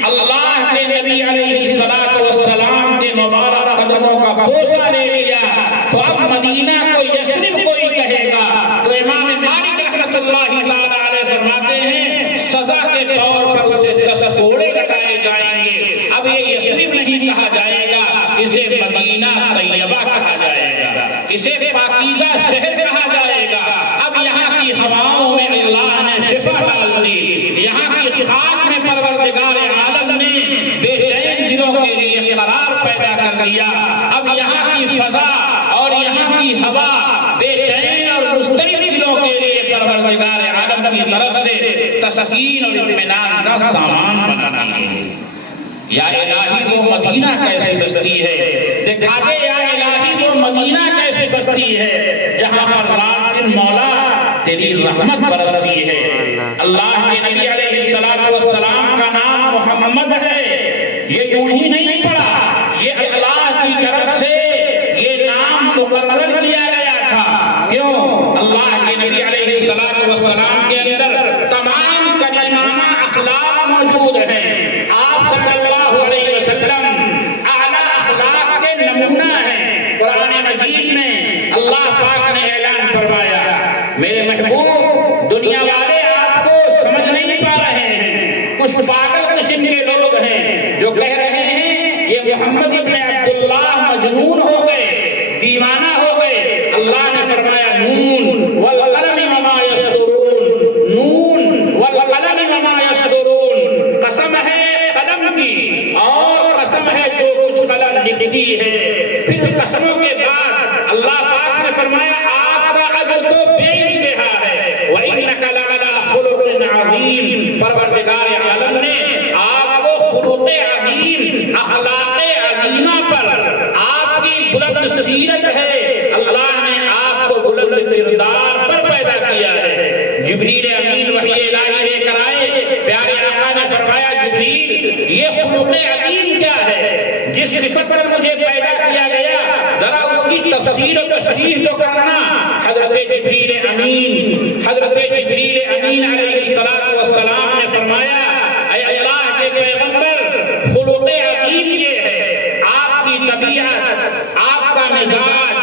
اللہ کے نبی علیہ الصلوۃ والسلام کے مبارک قدموں کا بوسہ لے لیا، تو اب مدینہ کو یثرب کوئی کہے گا تو امام مالک رحمۃ اللہ تعالی علیہ فرماتے ہیں سزا کے طور پر اسے 10 کوڑے لگائے جائیں گے۔ اب یہ یثرب نہیں کہا جائے گا، اسے مدینہ طیبہ کہا جائے گا، اسے پاکیزہ شہر کہا جائے گا۔ اب یہاں کی ہواؤں میں اللہ نے شفا ڈال دی، یہاں کی خاک میں پروردگار عالم نے بے چین دلوں کے لیے قرار پیدا کر دیا۔ اب یہاں کی فضا اور یہاں کی ہوا بے چین اور مضطرب دلوں کے لیے پروردگار عالم کی طرف سے تسکین اور اطمینان کا سامان بناتی ہے۔ یا الہی وہ مدینہ کیسے بستی ہے، دکھا دے یا الہی وہ مدینہ کیسے بستی ہے جہاں پر رات دن مولا تیری رحمت برستی ہے۔ اللہ کے نبی علیہ الصلوۃ والسلام کا نام محمد ہے، یہ یوں ہی نہیں پڑا، یہ اللہ کی طرف سے یہ نام مقرر کیا گیا تھا۔ کیوں؟ اللہ کے نبی علیہ الصلوۃ والسلام کے اندر تمام کریمانہ اخلاق موجود ہیں۔ آپ صلی اللہ علیہ وسلم اعلیٰ اخلاق کے نمونہ ہیں۔ قرآن مجید میں اللہ پاک نے اعلان فرمایا، میرے محبوب دنیا والے آپ کو سمجھ نہیں پا رہے ہیں، کچھ پاگل قسم کے لوگ ہیں جو کہہ رہے ہیں یہ محمد ابن عبداللہ مجنون ہو گئے، دیوانہ ہو گئے۔ اللہ نے فرمایا نون والقلم وما یسطرون، نون والقلم وما یسطرون، قسم ہے قلم کی اور قسم ہے جو کچھ قلم لکھتی ہے۔ پھر قسموں کے بعد اللہ پاک نے فرمایا آپ کا اجر تو بے انتہا ہے، وَإِنَّكَ لَعَلَىٰ خُلُقٍ عَظِيمٍ۔ پروردگار عالم نے آپ کو خلق عظیم، اخلاق عظیمہ پر، آپ کی بلند سیرت ہے، اللہ نے آپ کو بلند کردار پر پیدا کیا ہے۔ جبریل امین وحی الہی لے کر آئے، پیارے آقا نے فرمایا جبریل یہ خلق عظیم کیا ہے، جس صفت پر مجھے پیدا کیا گیا ذرا اس کی تفسیر و تشریح تو کرنا۔ حضرت جبریل امین علیہ الصلوۃ والسلام نے فرمایا اے اللہ کے پیغمبر، خلق عظیم یہ ہے، آپ کی طبیعت، آپ کا مزاج،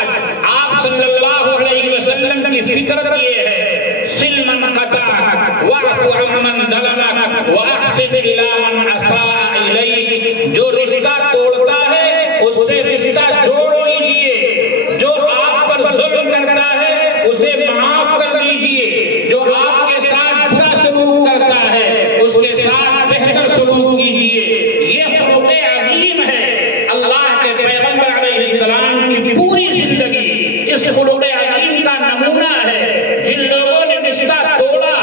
آپ صلی اللہ علیہ وسلم کی فطرت یہ ہے، صل من قطعک واعف عمن ظلمک واحسن الی من اساء الیک۔ جو رشتہ توڑتا ہے اس سے رشتہ جوڑ لیجیے، جو آپ پر ظلم کرتا ہے اسے معاف کر دیجیے، جو آپ کے ساتھ برا سلوک کرتا ہے اس کے ساتھ بہتر سلوک کیجیے۔ یہ خلق عظیم ہے۔ اللہ کے پیغمبر علیہ السلام کی پوری زندگی اس خلق عظیم کا نمونہ ہے۔ جن لوگوں نے رشتہ توڑا،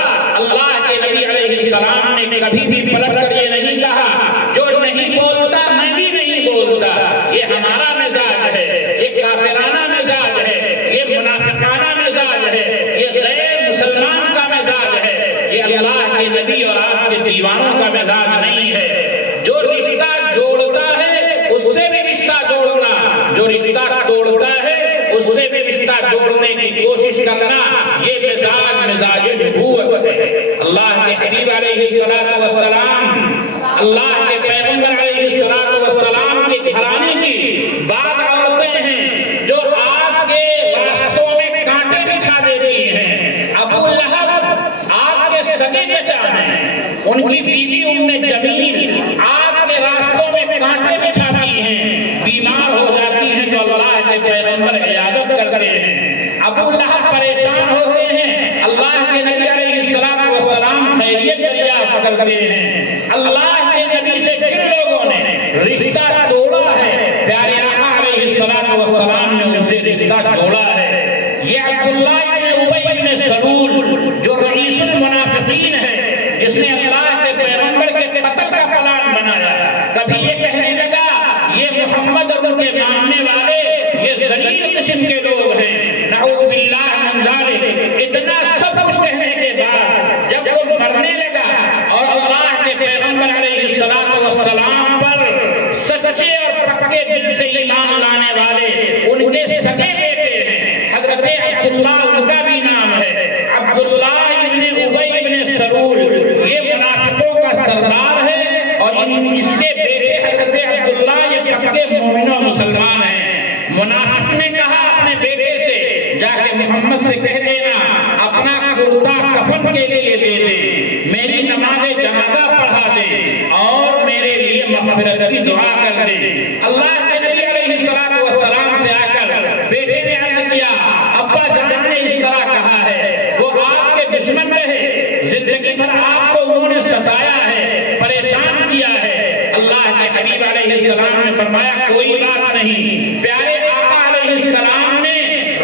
اللہ کے نبی علیہ السلام نے کبھی بھی پلٹ کر یہ نہیں کہا جو نہیں بولتا میں بھی نہیں بولتا، یہ ہمارا مزاج ہے، یہ کافرانہ مزاج ہے، یہ منافقانہ مزاج ہے، یہ غیر مسلمان کا مزاج ہے، یہ اللہ کے نبی اور آپ کے دیوانوں کا مزاج نہیں ہے۔ جو رشتہ جوڑتا ہے اس سے بھی رشتہ جوڑنا، جو رشتہ توڑتا ہے اس سے بھی رشتہ جوڑنے کی کوشش کرنا، یہ مزاج نبوت ہے۔ اللہ کے حبیب علیہ الصلوۃ والسلام، اللہ کے پیغمبر علیہ الصلوۃ والسلام کے گھرانے کی بعض عورتیں ہیں جو آپ کے راستوں میں کانٹے بچھا دیتی ہیں۔ ابو لہب آپ کے ان کی بیوی ام جمیل آپ کے راستوں میں کانٹے بچھاتی ہیں، بیمار ہو جاتی ہیں تو اللہ کے پیغمبر عیادت کرتے ہیں۔ ابو لہب پریشان ہوتے ہیں، اللہ کے نبی علیہ السلام والسلام خیریت دریافت کرتے ہیں۔ اللہ کے نبی سے جن لوگوں نے رشتہ توڑا ہے، پیارے آقا علیہ السلام والسلام نے ان سے رشتہ توڑا ہے۔ یہ عبداللہ ابن ابی ابن سلول جو رئیس المنافقین ہے، جس نے اللہ کے پیغمبر کے قتل کا پلان بنایا، کبھی یہ کہنے لگا یہ محمد اور ان کے ماننے والے یہ ذلیل قسم کے لوگ ہیں، نعوذ باللہ من ذالک۔ اتنا سب کچھ کہنے کے بعد جب وہ مرنے لگا اور اللہ کے پیغمبر علیہ السلام والسلام پر سچے اور پکے دل سے ایمان لانے والے ان کے سگے بیٹے ہیں، حضرت عبداللہ ان کا بھی نام ہے، عبداللہ ابن ابی ابن سلول، یہ منافقوں کا سردار ہے، اور اس کے بیٹے حضرت عبداللہ یہ پکے مومن و مسلمان ہیں۔ منافق نے کہا اپنے بیٹے سے، جا کے محمد سے کہہ دینا اپنا کرتا کفن کے لیے دے دے، میری نماز جنازہ پڑھا دے اور میرے لیے مغفرت کی دعا کر دے۔ اللہ کے نبی علیہ السلام والسلام سے آ کر بیٹے نے عرض کیا، ابا جان نے اس طرح کہا ہے، وہ آپ کے دشمن رہے، زندگی بھر آپ کو انہوں نے ستایا ہے، پریشان کیا ہے۔ اللہ کے حبیب علیہ السلام نے فرمایا کوئی بات نہیں، پیارے آقا علیہ السلام نے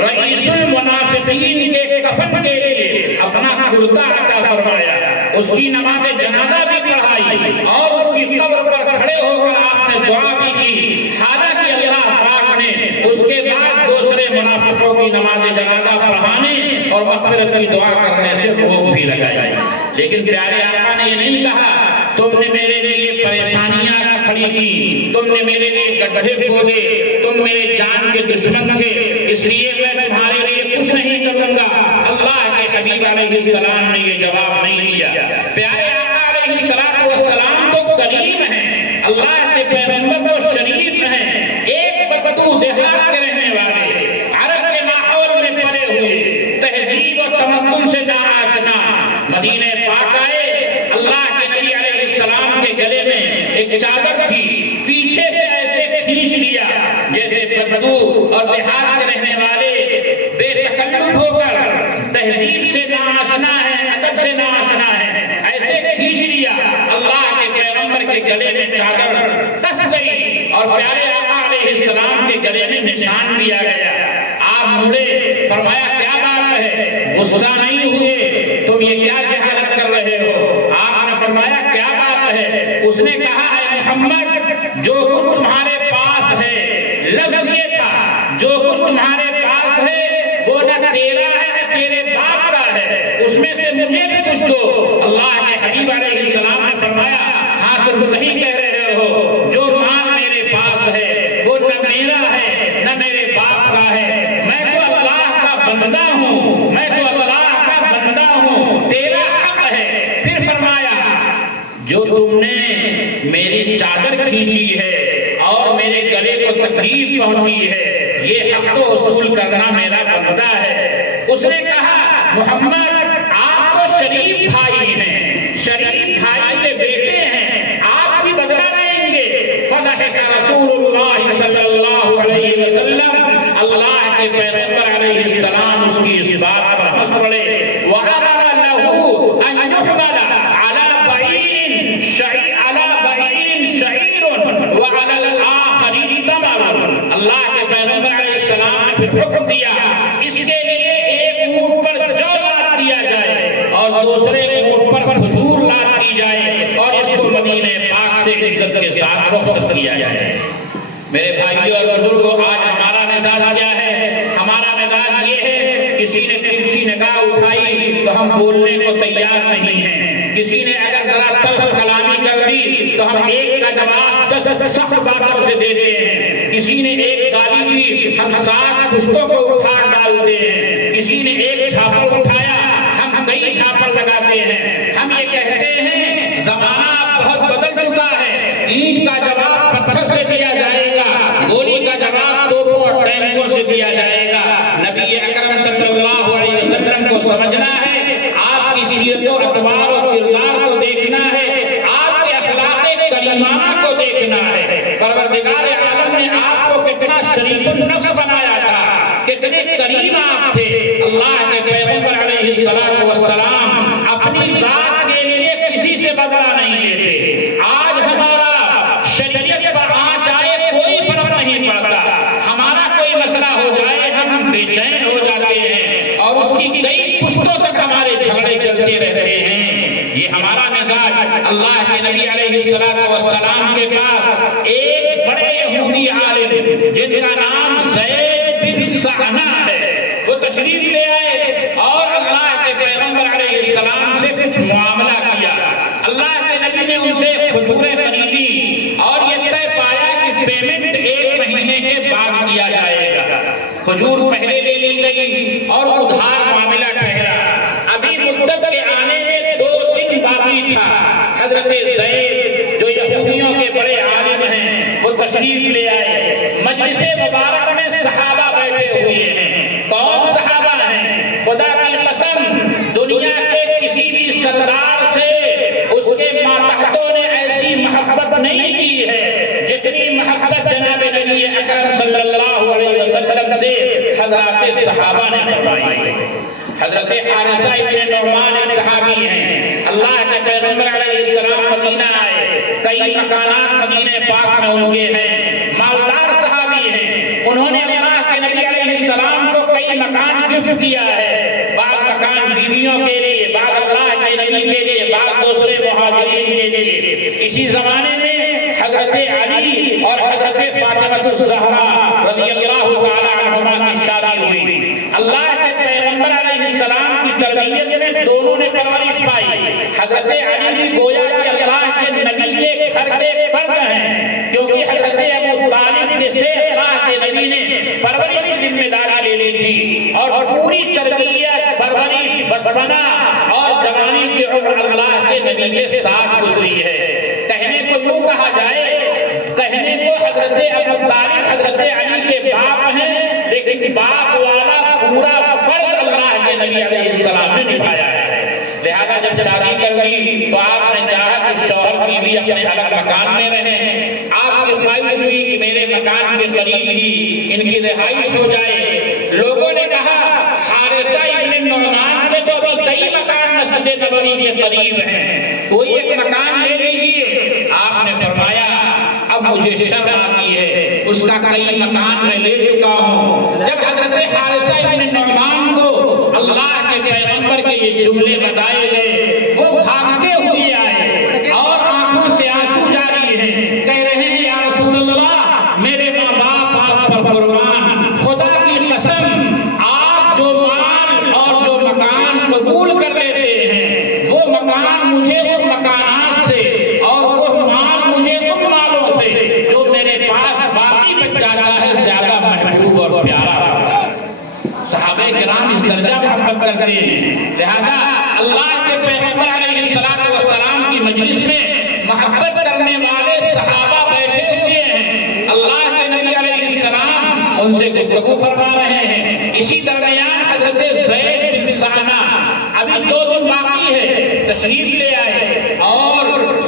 رئیس المنافقین کے کفن کے لیے اپنا کرتا عطا فرمایا، اس کی نماز جنازہ بھی پڑھائی اور اس کی قبر پر کھڑے ہو کر آپ نے دعا بھی کی۔ حالانکہ اللہ پاک نے اس کے بعد دوسرے منافقوں کی نماز جنازہ پڑھانے اور مغفرت کی دعا کرنے سے روک بھی لگائی، لیکن پیارے آقا نے یہ نہیں کہا تم نے میرے لیے پریشانیاں کھڑی کی، تم نے میرے لیے گڈھے کھودے، تم میرے جان کے دشمن تھے، اس لیے میں تمہارے لیے کچھ نہیں کروں گا۔ اللہ کے حبیب علیہ السلام نے یہ جواب نہیں دیا۔ پیارے آقا علیہ السلام والسلام تو کریم ہیں، اللہ کے پیغمبر تو شریف ہیں، ایک بدو دیہات کے رہنے والے، عرب کے ماحول میں پڑے ہوئے، تہذیب و تمدن سے ناآشنا، مدینہ پاک آئے۔ اللہ کے نبی علیہ السلام کے گلے میں ایک چادر تھی، پیچھے سے ایسے کھینچ لیا جیسے بدو اور دیہات کے رہنے والے بے تکلف ہو کر تہذیب سے ناآشنا ہے، ادب سے ناآشنا ہے، ایسے کھینچ لیا۔ اللہ کے پیغمبر کے گلے میں چادر کس گئی اور پیارے آقا علیہ السلام کے گلے میں نشان بھی آ گیا۔ آپ مڑے، فرمایا کیا بات ہے، غصہ نہیں ہوئے، تم یہ کیا جہالت کر رہے ہو؟ آپ نے فرمایا کیا بات ہے؟ اس نے کہا اے محمد جو کچھ تمہارے پاس ہے، لفظ یہ تھا جو کچھ تمہارے پاس ہے وہ نہ تیرا ہے نہ تیرے باپ کا ہے، اس میں سے مجھے بھی کچھ دو۔ اللہ کے حبیب علیہ السلام نے فرمایا ہاں تم صحیح کہہ رہے ہو، جو مال میرے پاس ہے وہ نہ میرا ہے نہ میرے باپ کا ہے، میں تو اللہ کا بندہ ہوں، میں تو اللہ کا بندہ ہوں، تیرا حق ہے۔ پھر فرمایا جو تم نے میری چادر کھینچی ہے اور میرے گلے کو تکلیف پہنچی ہے، یہ حق تو وصول کرنا میرا بنتا ہے۔ اس نے کہا محمد آپ تو شریف بھائی ہیں، شریف بھائی کے بیٹے ہیں، آپ بھی بدلہ لیں گے۔ فضحک رسول اللہ صلی اللہ علیہ وسلم، اللہ کے پیغمبر علیہ السلام اس کی اس بات پر ہنس پڑے۔ وَأَمَرَ لَهُ أَن يُحْمَلَ عَلَى بَعِيرٍ شَعِيرٌ وَعَلَى الْآخَرِ تَمَرٌ۔ اللہ کے پیغمبر علیہ السلام نے پھر حکم دیا اس کے لیے ایک اونٹ پر جو لاد دیا جائے اور دوسرے اونٹ پر کھجور لاد دی جائے اور اس کو مدینہ پاک سے عزت کے ساتھ رخصت کیا جائے۔ میرے بھائیوں اور بزرگوں، آج ہمارا مزاج کیا ہے؟ ہمارا مزاج یہ ہے کسی نے ترچھی نگاہ اٹھائی تو ہم بولنے کو تیار نہیں ہیں، کسی نے اگر ذرا تلخ کلامی کر دی تو ہم ایک کا جواب 10 سخت باتوں سے دیتے ہیں، کسی نے ایک گالی دی ہم 7 پشتوں کو اٹھا ڈالتے ہیں، کسی نے ایک چھاپر اٹھایا ہم کئی چھاپر لگاتے ہیں۔ ہم یہ کہتے ہیں زمانہ بہت بدل چکا ہے، اینٹ کا جواب پتھر سے دیا جائے گا، گولی کا جواب توپوں اور ٹینکوں سے دیا جائے گا۔ نبی اکرم صلی اللہ علیہ وسلم کو سمجھنا ہے، آپ کی سیرت و اطوار و کردار کو دیکھنا ہے، اللہ کے نبی علیہ السلام کے پاس ایک بڑے یہودی عالم جن کا نام زید بن سہنہ ہے، وہ تشریف لے آئے اور اللہ کے پیغمبر علیہ السلام سے کچھ معاملہ کیا۔ اللہ کے نبی نے ان سے کھجوریں خریدی اور یہ طے پایا کہ پیمنٹ 1 مہینے کے بعد کیا جائے گا۔ کھجور پہلے لے لی گئی اور ادھار معاملہ ٹھہرا۔ ابھی مدت کے آنے میں 2 دن باقی تھا۔ حضرت زید جو یہودیوں کے بڑے عالم ہیں وہ تشریف لے آئے۔ مجلس مبارک میں صحابہ بیٹھے ہوئے ہیں۔ کون صحابہ ہیں؟ خدا کی قسم دنیا کے کسی بھی سردار سے اس کے ماتحتوں نے ایسی محبت نہیں کی ہے جتنی محبت جناب نبی اکرم صلی اللہ علیہ وسلم سے حضرات صحابہ نے فرمائی ہے۔ حضرت حارثہ ابن نعمان ایک صحابی ہیں، اللہ کے پیغمبر علیہ السلام مدینہ آئے، کئی مکانات مدینہ پاک میں ان کے ہیں، مالدار صحابی ہیں۔ انہوں نے اللہ کے نبی علیہ السلام کو کئی مکان گفٹ کیا ہے، بعض مکان بیویوں کے لیے، بعض اللہ کے نبی کے لیے، بعض دوسرے مہاجرین کے لیے۔ اسی زمانے میں حضرت علی اور حضرت فاطمہ الزہرا رضی اللہ تعالی عنہما کی شادی ہوئی۔ اللہ کے پیغمبر علیہ السلام کی تربیت میں دونوں نے پرورش پائی۔ حضرت علی بھی گویا کہ اللہ کے نبی کے گھر کے فرد ہیں، کیونکہ حضرت ابو طالب سے اللہ کے نبی نے پرورش کی ذمہ داری لے لی تھی اور پوری تربیت، پرورش، بچپنا اور جوانی کی عمر اللہ کے نبی کے ساتھ گزری ہے۔ کہنے کو یوں کہا جائے، کہنے کو حضرت ابو طالب حضرت علی کے باپ ہیں، لیکن باپ والا پورا فرض اللہ کے نبی علیہ السلام نے نبھایا ہے۔ لہذا جب شادی کر لی تو آپ نے چاہا کہ شوہر کی بھی اپنے الگ مکان میں رہیں۔ آپ کی خواہش ہوئی کہ میرے مکان کے قریب ہی ان کی رہائش ہو جائے۔ لوگوں نے کہا حارثہ ابن نعمان کے تو کئی مکان مسجد نبوی کے قریب ہیں، کوئی ایک مکان لے لیجیے۔ آپ نے فرمایا اب مجھے شرم آتی ہے، اس کا کئی مکان میں لے چکا ہوں۔ جب حضرت حارثہ ابن نعمان کو اللہ کے پیغمبر کے یہ جملے بتائے گئے، وہ بھاگتے ہوئے آئے اور آنکھوں سے آنسو جاری ہیں، کہہ رہے ہیں یا رسول اللہ میرے ماں باپ آپ پر قربان، خدا کی قسم آپ جو مال اور جو مکان قبول کر لیتے ہیں وہ مکان مجھے ان مکانات سے اور وہ مال مجھے ان مالوں سے جو میرے پاس باقی بچ جاتا ہے زیادہ محبوب اور پیارا۔ صحابہ کرام اس درجہ محبت کرتے ہیں، لہذا اللہ کے پیغمبر علیہ السلام کی مجلس میں محبت کرنے والے صحابہ بیٹھے ہوئے ہیں۔ اللہ کے نبی علیہ السلام ان سے گفتگو فرما رہے ہیں۔ اسی درمیان حضرت زید بن سہنہ ابھی 2 دن باقی ہے، تشریف لے آئے اور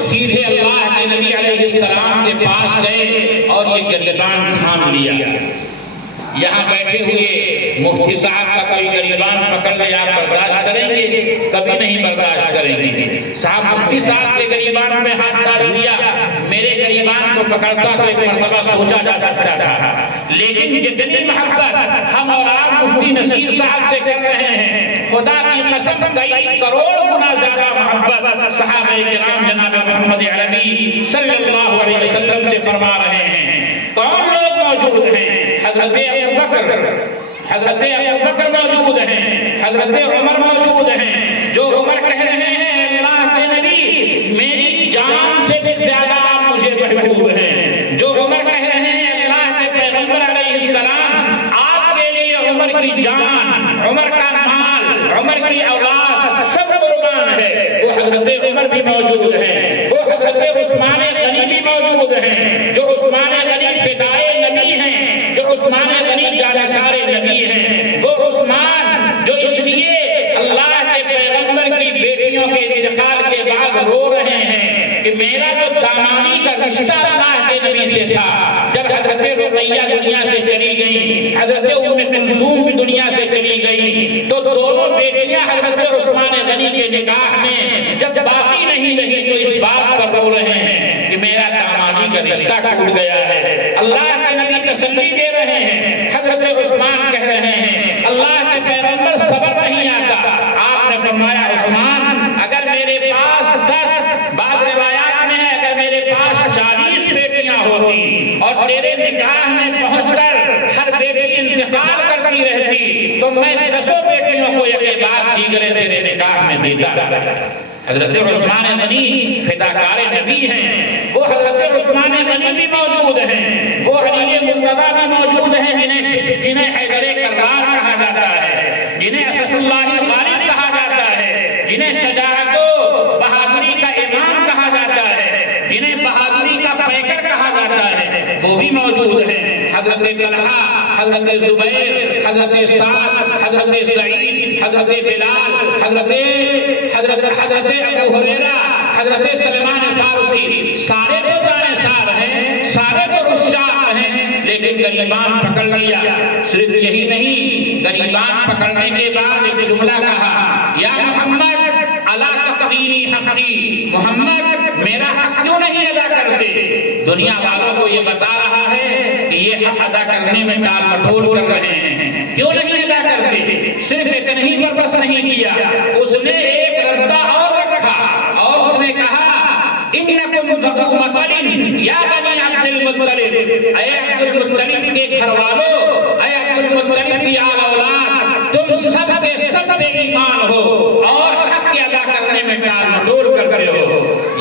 سیدھے اللہ کے نبی علیہ السلام کے پاس گئے اور یہ گریبان تھام لیا۔ یہاں بیٹھے ہوئے مفتی صاحب کا کوئی گریبان پکڑ لے آپ برداشت کریں گے؟ کبھی نہیں برداشت کریں گے۔ صاحب مفتی صاحب کے گریبان میں ہاتھ ڈال دیا، میرے گریبان کو پکڑتا تو ایک مرتبہ سوچا جا سکتا تھا، لیکن جتنی محبت ہم اور آپ مفتی نصیر صاحب سے کر رہے ہیں، خدا کی قسم کئی کروڑ گنا زیادہ محبت صحابہ کرام جناب محمد عربی صلی اللہ علیہ وسلم سے فرما رہے ہیں۔ کون لوگ موجود ہیں؟ حضرت ابو بکر موجود ہیں، حضرت عمر موجود ہیں، جو عمر کہہ رہے ہیں اللہ کے نبی میری جان سے بھی زیادہ آپ مجھے محبوب ہیں، جو عمر کہہ رہے ہیں اللہ کے پیغمبر علیہ السلام آپ کے لیے عمر کی جان، عمر کا مال، عمر کی اولاد سب قربان ہے، وہ حضرت عمر بھی موجود ہیں، وہ حضرت عثمان غنی بھی موجود ہیں، جو عثمان غنی فدائے نبی ہیں، جو عثمان غنی جانشار نبی ہیں، وہ عثمان جو اس لیے اللہ کے پیغمبر کی بیٹیوں کے انتقال کے بعد رو رہے ہیں کہ میرا جو دامانی کا رشتہ اللہ کے نبی سے تھا، جب حضرت رقیہ دنیا سے چلی گئی، حضرت ام کلثوم بھی دنیا سے چلی گئی، تو دونوں بیٹیاں حضرت عثمان غنی کے نکاح میں جب باقی نہیں رہی تو اس بات پر رو رہے ہیں کہ میرا دامانی کا رشتہ ٹوٹ گیا ہے۔ اللہ کے نبی تسلی دے رہے ہیں، حضرت عثمان کہہ رہے ہیں اللہ کے پیغمبر صبر نہیں آتا۔ آپ نے فرمایا عثمان اگر میرے پاس 10 بعض حضرت عثمان غنی فداکار نبی ہیں، وہ حضرت عثمان غنی بھی موجود ہیں، وہ علی مرتضیٰ بھی موجود ہیں جنہیں حیدر کرار کہا جاتا ہے، جنہیں اسد اللہ غالب کہا جاتا ہے، جنہیں شجاعت و بہادری کا امام کہا جاتا ہے، جنہیں بہادری کا پیکر کہا جاتا ہے، وہ بھی موجود ہیں۔ حضرت طلحہ، حضرت زبیر، حضرت سعد، حضرت سعید، حضرت بلال، حضرت ابو ہریرہ، حضرت سلمان فارسی، سارے تو جانسار ہیں، سارے تو رشاق ہیں، لیکن غریبان پکڑ لیا۔ صرف یہی نہیں، غریبان پکڑنے کے بعد ایک جملہ کہا، یا محمد الا تقینی حقی، محمد میرا حق کیوں نہیں ادا کرتے؟ دنیا والوں کو یہ بتا رہا ہے کہ یہ حق ادا کرنے میں ٹال مٹول کر رہے ہیں، کیوں نہیں ادا کرتے؟ صرف اتنا ہی پر بس نہیں کیا، اس نے ایک ردہ اور رکھا اور اس نے کہا انکم ذو مثل یا بنی عبد المطلب، اے عبد المطلب کے گھر والوں، اے عبد المطلب کی آل اولاد، تم سب بے ایمان ہو اور حق ادا کرنے میں ٹال مٹول کرتے ہو۔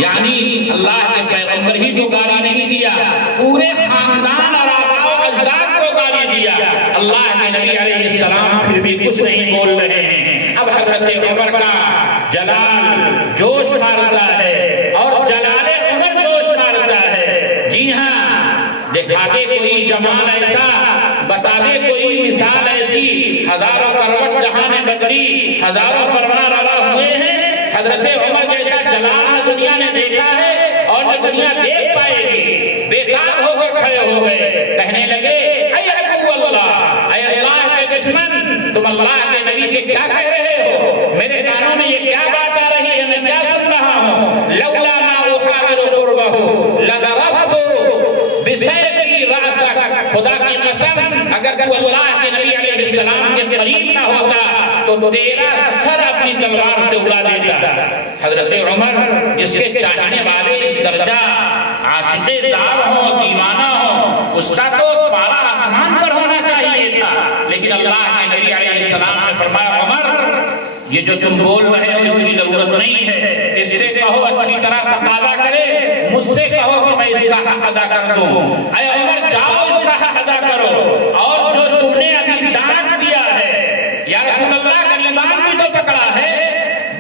یعنی اللہ کے پیغمبر ہی کو گالی نہیں دیا، پورے خاندان اور آباء و اجداد کو گالی دیا۔ اللہ کے نبی علیہ السلام پھر بھی کچھ نہیں بول رہے ہیں۔ اب حضرت عمر کا جلال جوش مارتا ہے اور جلال عمر جوش مارتا ہے۔ جی ہاں، دکھا دے کوئی جمال ایسا، بتا دے کوئی مثال ایسی، ہزاروں کروٹ جہاں بدری، ہزاروں پروار روا ہوئے ہیں، حضرت عمر جیسا جلال دنیا نے دیکھا ہے اور جو دنیا دیکھ پائے گی۔ بیکار ہو کر کھڑے ہو گئے، کہنے لگے اے عدو اللہ، اے اللہ کے دشمن، تم اللہ کے نبی سے کیا کہہ رہے ہو؟ میرے کانوں میں یہ کیا بات آ رہی ہے، میں کیا سن رہا ہوں؟ لولا ما احاضر قربہ لضربت بسیفی رأسک، خدا کی قسم اگر تو اللہ کے نبی علیہ السلام کے قریب نہ ہوتا تو تیرا سر اپنی تلوار سے اڑا دیتا۔ حضرت عمر جس کے چاہنے والے اس درجہ عاشق دار ہوں، دیوانہ ہوں، اس کا تو پارا آسمان پر ہونا چاہیے تھا، لیکن اللہ کے نبی علیہ السلام نے فرمایا عمر یہ جو تم بول رہے ہو اس کی ضرورت نہیں ہے، اس سے کہو اچھی طرح تقاضا کرے، مجھ سے کہو کہ میں اس کا حق ادا کر دوں۔ اے عمر جاؤ اس کا حق ادا کرو، اور جو تم نے ابھی ڈانٹ دیا ہے، یا رسول اللہ غریبان بھی تو پکڑا ہے،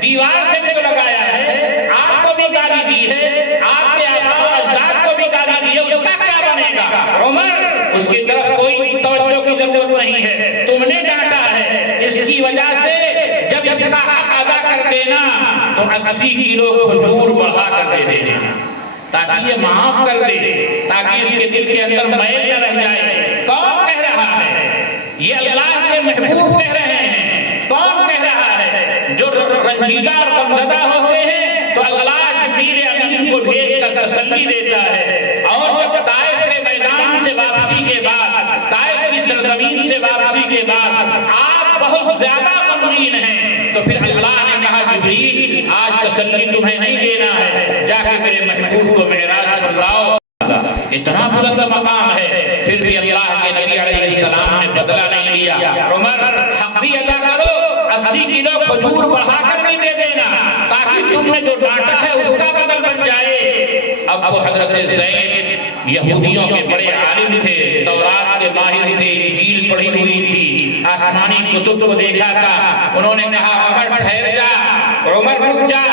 دیوار سے بھی تو لگایا ہے، آپ کو بھی گالی دی ہے، آپ کے آباء و اجداد کو بھی گالی دی ہے، اس کا کیا بنے گا؟ عمر اس کی طرف کوئی توجہ کی ضرورت نہیں ہے، تم نے ڈانٹا ہے، اس کی وجہ سے جب اس کا حق ادا کر دینا تو 80 کلو کھجور بڑھا کر دے دینا تاکہ یہ معاف کر دے، تاکہ اس کے دل کے اندر میل نہ رہ جائے۔ کون کہہ رہا ہے؟ یہ اللہ کے محبوب کہہ رہے ہیں۔ کون کہہ رہا ہے؟ جو رنجیدہ اور غمزدہ ہوتے ہیں تو اللہ جبریل امین کو بھیج کر تسلی دیتا ہے، اور جب طائف کے میدان سے واپسی کے بعد، طائف کی سرزمین سے واپسی کے بعد آپ بہت زیادہ غمگین ہیں تو پھر اللہ نے کہا جبریل آج تسلی تمہیں نہیں دینا ہے، جا کے میرے محبوب کو معراج پر لاؤ۔ اتنا بلند مقام ہے، پھر بھی اللہ کے نبی علیہ السلام نے بدلہ نہیں لیا۔ عمر حق بھی ادا کرو، 80 کلو کھجور بڑھا کر نہیں دے دینا تاکہ تم نے جو ڈانٹا ہے اس کا بدل بن جائے۔ اب وہ حضرت زید یہودیوں کے بڑے عالم تھے، تورات کے ماہر تھے، انجیل پڑھی ہوئی تھی، آسمانی کتب کو دیکھا تھا۔ انہوں نے کہا عمر ٹھہر جا، عمر رک جا،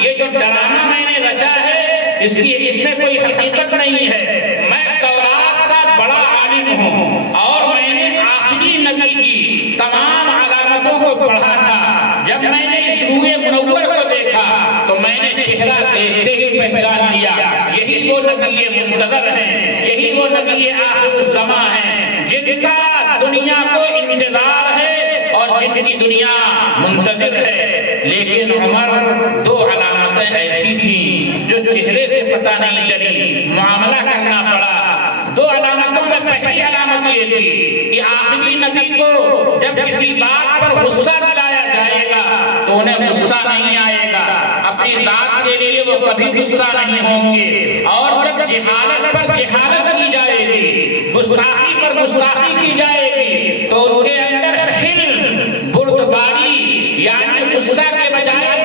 یہ جو ڈرامہ میں نے رچا ہے اس میں کوئی حقیقت نہیں ہے۔ میں تورات کا بڑا عالم ہوں اور میں نے آخری نبی کی تمام علامتوں کو پڑھا تھا۔ جب میں نے اس روئے منور کو دیکھا تو میں نے چہرہ دیکھتے ہی پہچان لیا یہی وہ نبی منتظر ہیں، یہی وہ نبی آخر الزماں ہیں جن کا دنیا کو انتظار ہے اور جن کی دنیا منتظر ہے۔ لیکن عمر دو علامتیں ایسی تھیں جو چہرے سے پتہ نہیں چلی، معاملہ کرنا پڑا۔ دو علامتوں میں پہلی علامت یہ تھی کہ آخری نبی کو جب کسی بات پر غصہ دلایا جائے گا تو انہیں غصہ نہیں آئے گا، اپنی ذات کے لیے وہ کبھی غصہ نہیں ہوں گے، اور جب جہالت پر جہالت کی جائے گی، گستاخی پر گستاخی کی جائے گی تو ان کے اندر حلم، بردباری، یعنی غصہ کے بجائے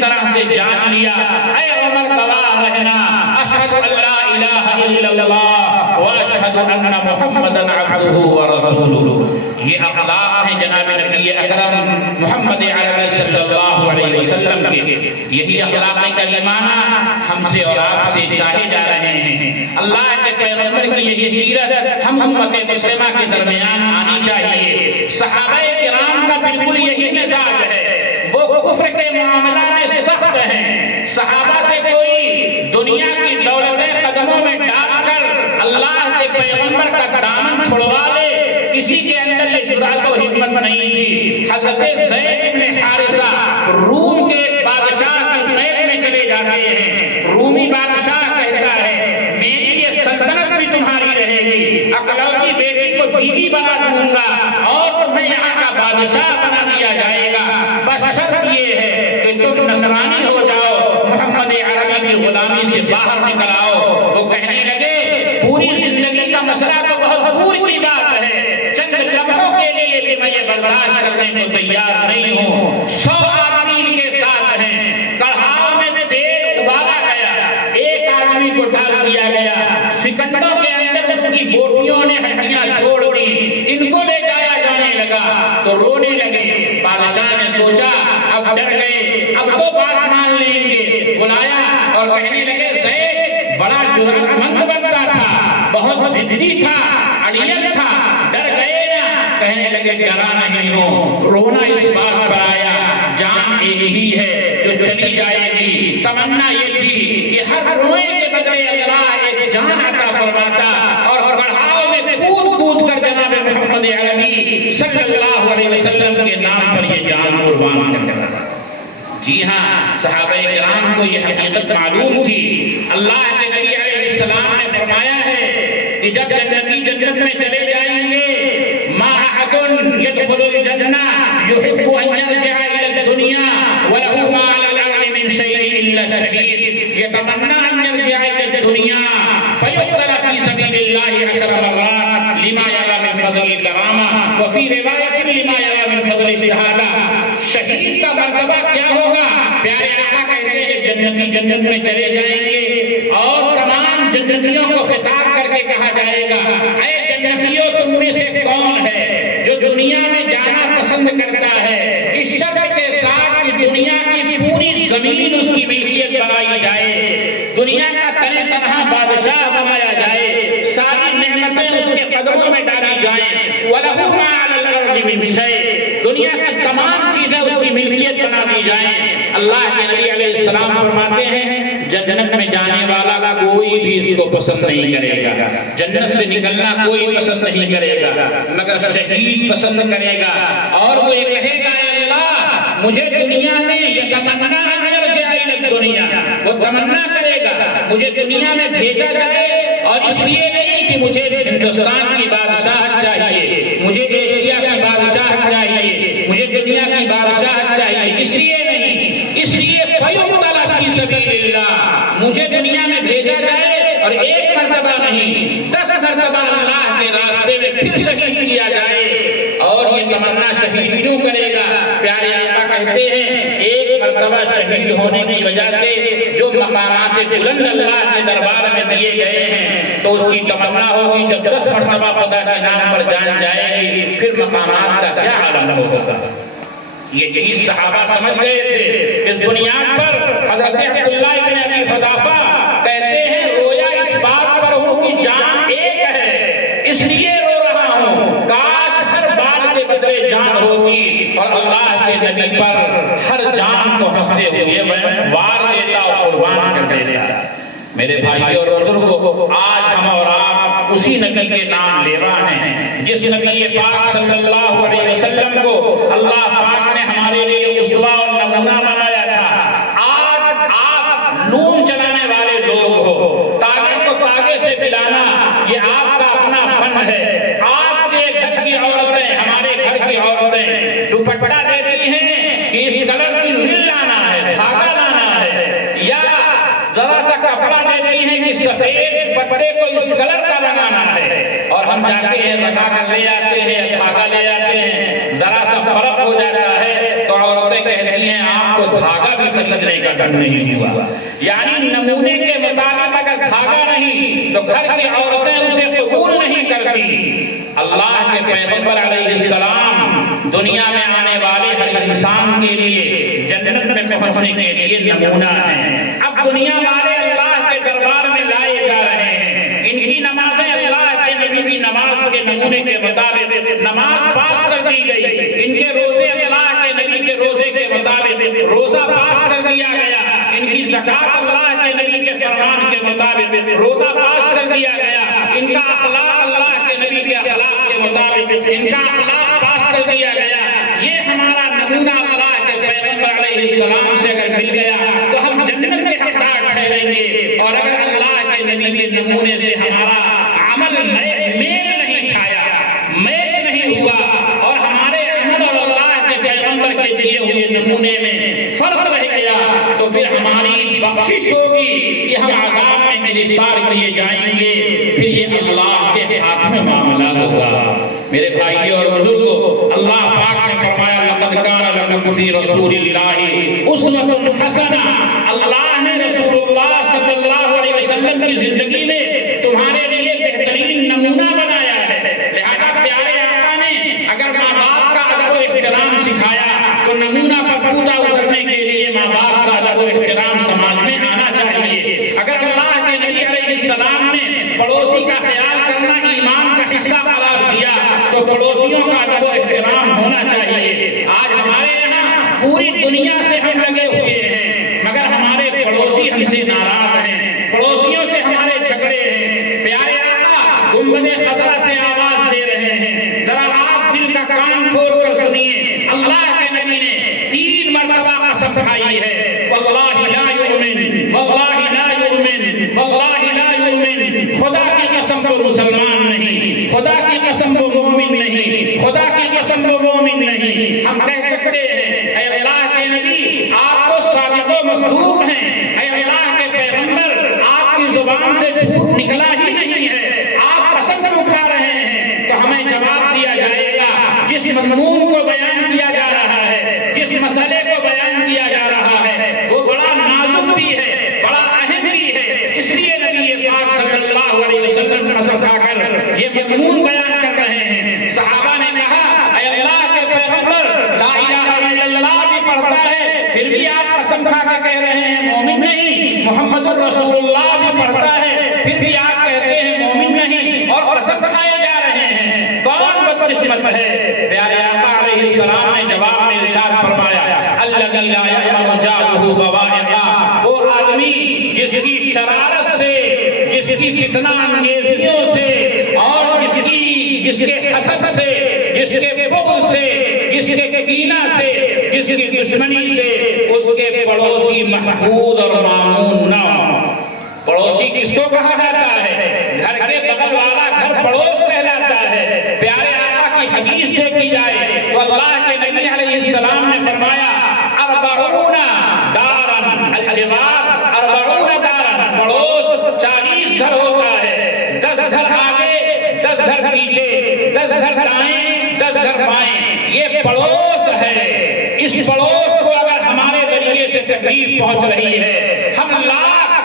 طرح سے جان لیا، اے عمر گواہ رہنا، اشہد ان لا الہ الا اللہ و اشہد ان محمدا عبدہ و رسولہ۔ یہ اخلاق ہیں جناب نبی اکرم محمد عربی صلی اللہ علیہ وسلم کے، یہی اخلاق کریمانہ ہم سے اور آپ سے چاہے جا رہے ہیں۔ اللہ کے پیغمبر کی یہی سیرت ہم امت مسلمہ کے درمیان آنی چاہیے۔ صحابہ کرام کا بالکل یہی مزاج ہے، وہ کفر کے معاملہ میں سخت ہیں۔ صحابہ سے کوئی دنیا کی دولتیں قدموں میں ڈال کر اللہ کے پیغمبر کا دامن چھڑوا لے، کسی کے اندر یہ جرأت و ہمت نہیں تھی۔ حضرت زید بن حارثہ روم کے بادشاہ کی قید میں چلے جاتے ہیں، رومی بادشاہ کہتا ہے میری یہ سلطنت بھی تمہاری رہے گی، اکلوتی بیٹی کو بیوی بنا دوں گا اور تمہیں یہاں کا بادشاہ بنا دیا جائے گا، بس شرط یہ ہے کہ تم نصرانی ہو جاؤ، محمد عربی کی غلامی سے باہر نکل آؤ۔ وہ کہنے لگے پوری زندگی کا مسئلہ تو بہت دور کی بات ہے، چند لمحوں کے لیے کہ میں یہ برداشت کرنے کو تیار نہیں ہوں۔ 100 آدمی کے ساتھ ہیں، کڑھاؤ میں تیل ابالا گیا، ایک آدمی کو ڈال دیا گیا، سکندوں کے اندر اس کی بوٹیوں نے ہڈیاں چھوڑ دی، ان کو لے جایا جانے لگا تو رونے لگے۔ بادشاہ نے سوچا اب ڈر گئے، اب تو بات مان لیں گے، بلایا اور کہنے لگے زید بڑا جرأت مند بنتا تھا، بہت ضدی تھا، اڑیل تھا، ڈر گئے نا؟ کہنے لگے ڈرا نہیں ہوں، رونا اس بات پر آیا جان ایک ہی ہے جو چلی جائے گی، تمنا یہ تھی کہ ہر روئے کے بدلے اللہ ایک جان عطا فرماتا، اور بڑھاؤ میں کود کود کر جناب محمد عربی صلی اللہ علیہ وسلم کے نام پر یہ جان قربان کرتا تھا۔ جی ہاں، صحابہ کرام کو یہ حقیقت معلوم تھی۔ اللہ کے نبی علیہ السلام نے فرمایا ہے کہ جب جنتی جنت میں چلے جائیں گے، ما احد يدخل الجنہ يحب ان يرجع الى الدنيا وله ما على الارض من شيء الا الشهيد يتمنى ان يرجع الى الدنيا فيقتل في سبيل الله 10 مرات لما يرى من فضل الكرامة وفي رواية لما يرى من فضل الشهادة۔ شہید کا مرتبہ کیا ہوگا؟ پیارے آقا کہتے ہیں جنتی جنت میں چلے جائیں گے اور تمام جنتیوں کو خطاب کر کے کہا جائے گا اے جنتیوں تم میں سے کون ہے جو دنیا میں جانا پسند کرتا ہے، اس شرط کے ساتھ کہ دنیا کی پوری زمین اس کی ملکیت بنائی جائے، دنیا کا تن تنہا بادشاہ بنایا جائے، ساری نعمتیں اس کے قدموں میں ڈالی جائیں، وَلَهُ مَا عَلَى الْأَرْضِ مِنْ شَيْءٍ، دنیا کی تمام چیزیں اس کی ملکیت بنا دی جائیں۔ اللہ کے نبی علیہ السلام فرماتے ہیں جنت میں جانے والا کوئی بھی اس کو پسند نہیں کرے گا، جنت سے نکلنا کوئی پسند نہیں کرے گا، مگر شہید پسند کرے گا، اور وہ یہ کہے گا اے اللہ مجھے دنیا میں یہ تمنا دنیا، وہ تمنا کرے گا مجھے دنیا میں بھیجا جائے، اور اس لیے نہیں کہ مجھے ہندوستان کی بادشاہ چاہیے، مجھے ایشیا کی بادشاہ چاہیے، مجھے دنیا کی بادشاہ چاہیے، اس لیے نہیں، اس لیے فیقتل فی سبیل اللہ، مجھے دنیا میں بھیجا جائے اور ایک مرتبہ نہیں 10 مرتبہ اللہ کے راستے میں پھر شہید کیا جائے۔ اور یہ تمنا شہید کیوں کرے گا؟ پیارے آقا کہتے ہیں ایک مرتبہ شہید ہونے کی وجہ سے جو مقامات بلند اللہ کے دربار میں دیے گئے ہیں تو اس کی تمنا ہوگی جب 10 مرتبہ خدا کے نام پر جان جائے گی پھر مقامات کا کیا عالم ہوگا۔ یہ چیز صحابہ سمجھ گئے تھے۔ اس بنیاد پر حضرت عبداللہ بن ابی حذافہ کہتے ہیں رویا اس بات پر ہوں کہ جان ایک ہے، اس لیے رو رہا ہوں، کاش ہر بات کے بدلے جان ہوتی اور اللہ کے نبی پر ہر جان کو ہنستے ہوئے میں وار دیتا اور قربان کر دیتا۔ میرے بھائیوں اور بزرگوں، آج ہم اور آپ اسی نبی کے نام لیوا ہیں جس نبی پاک صلی اللہ علیہ وسلم کو اللہ پاک نے ہمارے لیے اسوہ اور نمونہ بنایا تھا۔ آج آپ نون چلانے والے لوگ ہو، تاغے کو تاغے سے پلانا یہ آپ کا اپنا فن ہے۔ آپ کے گھر کی عورتیں، ہمارے گھر کی عورتیں دوپٹہ دیتی ہیں کہ اس کلر کی ریل لانا ہے، دھاگا لانا ہے، یا ذرا سا کپڑا دیتی ہیں کہ سفید پٹے کو اس کلر کا لگانا ہے، اور ہم جاتے ہیں لگا کر لے آتے ہیں، دھاگا لے آتے ہیں، ذرا سا فرق ہو جاتا ہے تو عورتیں کہتی ہیں آپ کو دھاگا بھی خریدنے کا ڈر نہیں ہوا. یعنی نمونے کے مطابق اگر بھاگا نہیں تو گھر کی عورتیں اسے قبول نہیں کرتی. اللہ کے پیغمبر علیہ السلام دنیا میں آنے والے ہر انسان کے لیے جنت میں پہنچنے کے لیے نمونہ ہیں. اب دنیا والے اللہ کے دربار میں لائے جا رہے ہیں. ان کی نمازیں اللہ کے نبی کی نماز کے نمونے کے مطابق نماز پاس کر دی گئی. ان کے روزے اللہ کے نبی کے روزے کے مطابق روزہ پاس کر دیا گیا. ان کی زکات اللہ کے نبی کے فرمان کے مطابق روزہ پاس کر دیا گیا. ان کا اخلاق اللہ کے نبی کے اخلاق کے مطابق ان کا اخلاق پاس کر دیا گیا. یہ ہمارا نمونہ اللہ کے پیغمبر علیہ السلام سے اگر مل گیا تو ہم جنت کے حقدار ٹھہریں گے. اور اگر اللہ کے نبی کے نمونے سے ہمارا عمل میل نہیں کھایا, میل نہیں ہوا اور ہمارے عمل اور اللہ کے پیغمبر کے دیے ہوئے نمونے میں فرق رہ گیا تو پھر ہماری بخشش ہوگی کہ ہم عذاب میں گرفتار کیے جائیں گے. پھر یہ اللہ کے ہاتھ میں معاملہ ہوگا. میرے بھائیوں اور بزرگوں, اللہ پاک نے فرمایا لقد کان لکم فی رسول اللہ اسوۃ حسنہ. اللہ نے رسول اللہ صلی اللہ علیہ وسلم کی زندگی میں تمہارے لیے بہترین نمونہ بنایا ہے. لہذا پیارے آقا نے اگر ماں باپ کا ادب و احترام سکھایا تو نمونہ پر پورا اترنے کے لیے ماں باپ کا ادب و احترام سماج میں آنا چاہیے. اگر اللہ کے نبی علیہ السلام نے پڑوسی کا خیال کرنا ایمان کا حصہ قرار دیا تو پڑوسیوں کا ادب و احترام ہونا چاہیے. آج ہمارے یہاں پوری دنیا سے ہم لگے ہوئے ہیں مگر ہمارے پڑوسی ہم سے ناراض ہیں, پڑوسیوں سے ہمارے جھگڑے ہیں. پیارے آقا گنبد خضرا سے آواز دے رہے ہیں, ذرا آپ دل کا کان کھول کر سنیے. اللہ کے نبی نے 3 مرتبہ قسم کھائی ہے, واللہ لا یؤمن, واللہ لا یؤمن, واللہ لا یؤمن. خدا کی قسم کو مسلمان نہیں, خدا کی قسم کو مومن نہیں, خدا کی قسم کو مومن نہیں. ہم کہہ سکتے ہیں اے اللہ کے نبی آپ کو صادق و مصدوق ہیں, اے اللہ کے پیغمبر آپ کی زبان سے جھوٹ نکلا ہی نہیں ہے, آپ قسم اٹھا رہے ہیں. تو ہمیں جواب دیا جائے گا جس مضمون کو بیان کیا جا رہا ہے, جس مسئلے کو بیان کیا جا رہا ہے وہ بڑا نازک بھی ہے, بڑا اہم بھی ہے. اس لیے نبی پاک صلی اللہ علیہ وسلم قسم کھا کر یہ مضمون بیان کر رہے ہیں. صحابہ نے کہا اے اللہ کے پیغمبر لا الہ الا اللہ بھی پڑھتا ہے پھر بھی آپ قسم کھا کے کہہ رہے ہیں مومن نہیں, محمد رسول اللہ بھی پڑھتا ہے پھر بھی آپ کہتے ہیں مومن نہیں اور قسم کھائے جا رہے ہیں. کون بدقسمت ہے؟ پیارے آقا علیہ السلام نے جواب میں ارشاد فرمایا الذی لا یرجعه بوائقا, وہ آدمی جس کی شرارت سے, جس کی فتنہ انگیزیوں سے اور جس کے حسد سے, جس کے بغض سے, جس کے کینہ سے, جس کی دشمنی سے اس کے پڑوسی محمود اور مامون نہ ہوں. پڑوسی کس کو کہا جاتا ہے؟ گھر کے بغل والا گھر پڑوس کہلاتا ہے. پیارے آقا کی حدیث دیکھی جائے تو اللہ کے نبی علیہ السلام نے فرمایا اربعون دارن الجوار, اربعون دارن, پڑوس 40 گھر ہوتا ہے. 10 گھر آگے, 10 گھر پیچھے, 10 گھر دائیں, 10 گھر بائیں. یہ پڑوس ہے. اس پڑوس کو اگر ہمارے ذریعے سے تکلیف پہنچ رہی ہے, ہم لا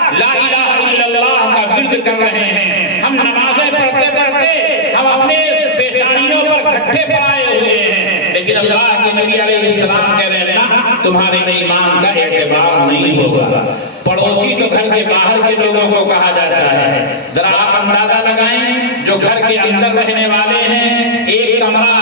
الہ الا اللہ کا ذکر کر رہے ہیں, ہم نمازیں پڑھتے پڑھتے ہم اپنے پیشانیوں پر گھٹے پڑائے ہوئے ہیں, لیکن اللہ کے نبی علیہ السلام کہہ رہے ہیں تمہارے ایمان کا اعتبار نہیں ہوگا. پڑوسی تو گھر کے باہر کے لوگوں کو کہا جاتا ہے. ذرا آپ اندازہ لگائیں جو گھر کے اندر رہنے والے ہیں, ایک کمرہ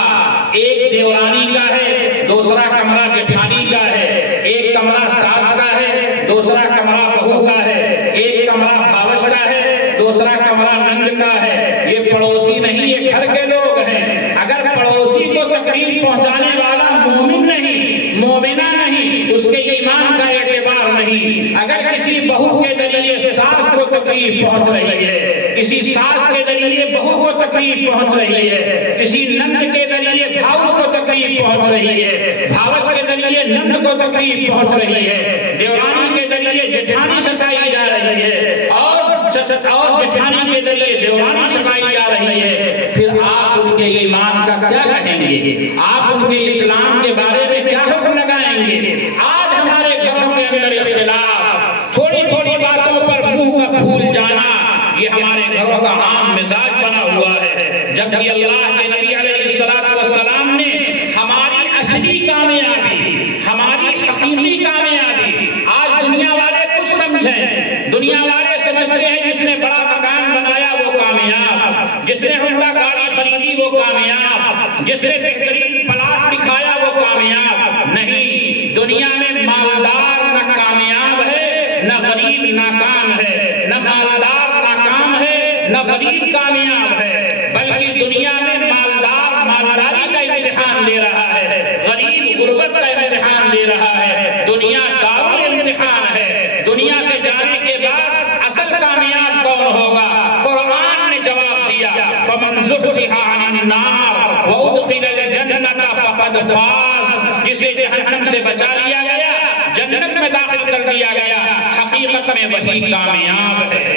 ایک دیورانی کا ہے, دوسرا کمرہ جٹھانی کا ہے, ایک کمرہ ساس کا ہے, دوسرا کمرہ بہو کا ہے, ایک کمرہ بھاوش کا ہے, دوسرا کمرہ نند کا ہے. یہ پڑوسی نہیں, یہ گھر کے لوگ ہیں. اگر پڑوسی کو تکلیف پہنچانے والا مومن نہیں, مومنہ نہیں, اس کے ایمان کا اعتبار نہیں. اگر کسی بہو کے ذریعے ساس کو تکلیف پہنچ رہی ہے, کسی ساس کے ذریعے بہو کو تکلیف پہنچ رہی ہے, کسی نند کے ذریعے بھاؤ کو تکلیف پہنچ رہی ہے, بھاوت کے ذریعے نند کو تکلیف پہنچ رہی ہے, دیورانی کے ذریعے جٹھانی ستائی جا رہی ہے, اور جٹھانی کے ذریعے دیورانی ستائی جا رہی ہے, پھر آپ ان کے ایمان کا کیا کہیں گے؟ آپ ان کے اسلام کے بارے میں کیا حکم لگائیں گے؟ آج ہمارے گھروں کے اندر اختلاف، تھوڑی تھوڑی باتوں پر منہ کا پھول جانا، یہ ہمارے گھروں کا عام مزاج بنا ہوا ہے، جبکہ اللہ کے نبی علیہ السلام نے ہماری اصلی کامیابی، ہماری حقیقی کامیابی، آج دنیا والے کچھ سمجھیں، دنیا والے سمجھتے ہیں جس نے بڑا مکان بنایا وہ کامیاب، جس نے عمدہ گاڑی خریدی وہ کامیاب، جس نے بہترین پلاٹ دکھایا وہ کامیاب۔ نہیں، دنیا میں مالدار نہ کامیاب ہے، نہ غریب ناکام ہے، نہ مالدار ناکام ہے، نہ غریب کامیاب ہے، بلکہ دنیا میں مالدار مالداری کا امتحان لے رہا ہے، غریب غربت کا امتحان لے رہا ہے، دنیا دارو امتحان ہے۔ دنیا سے جانے کے بعد اصل کامیاب کون ہوگا؟ قرآن نے جواب دیا، فَمَنْ زُحْزِحَ عَنِ النَّارِ وَأُدْخِلَ الْجَنَّةَ فَقَدْ فَازَ، جسے جہنم سے بچا لیا گیا، جنت میں داخل کر دیا گیا، حقیقت میں وہی کامیاب ہے۔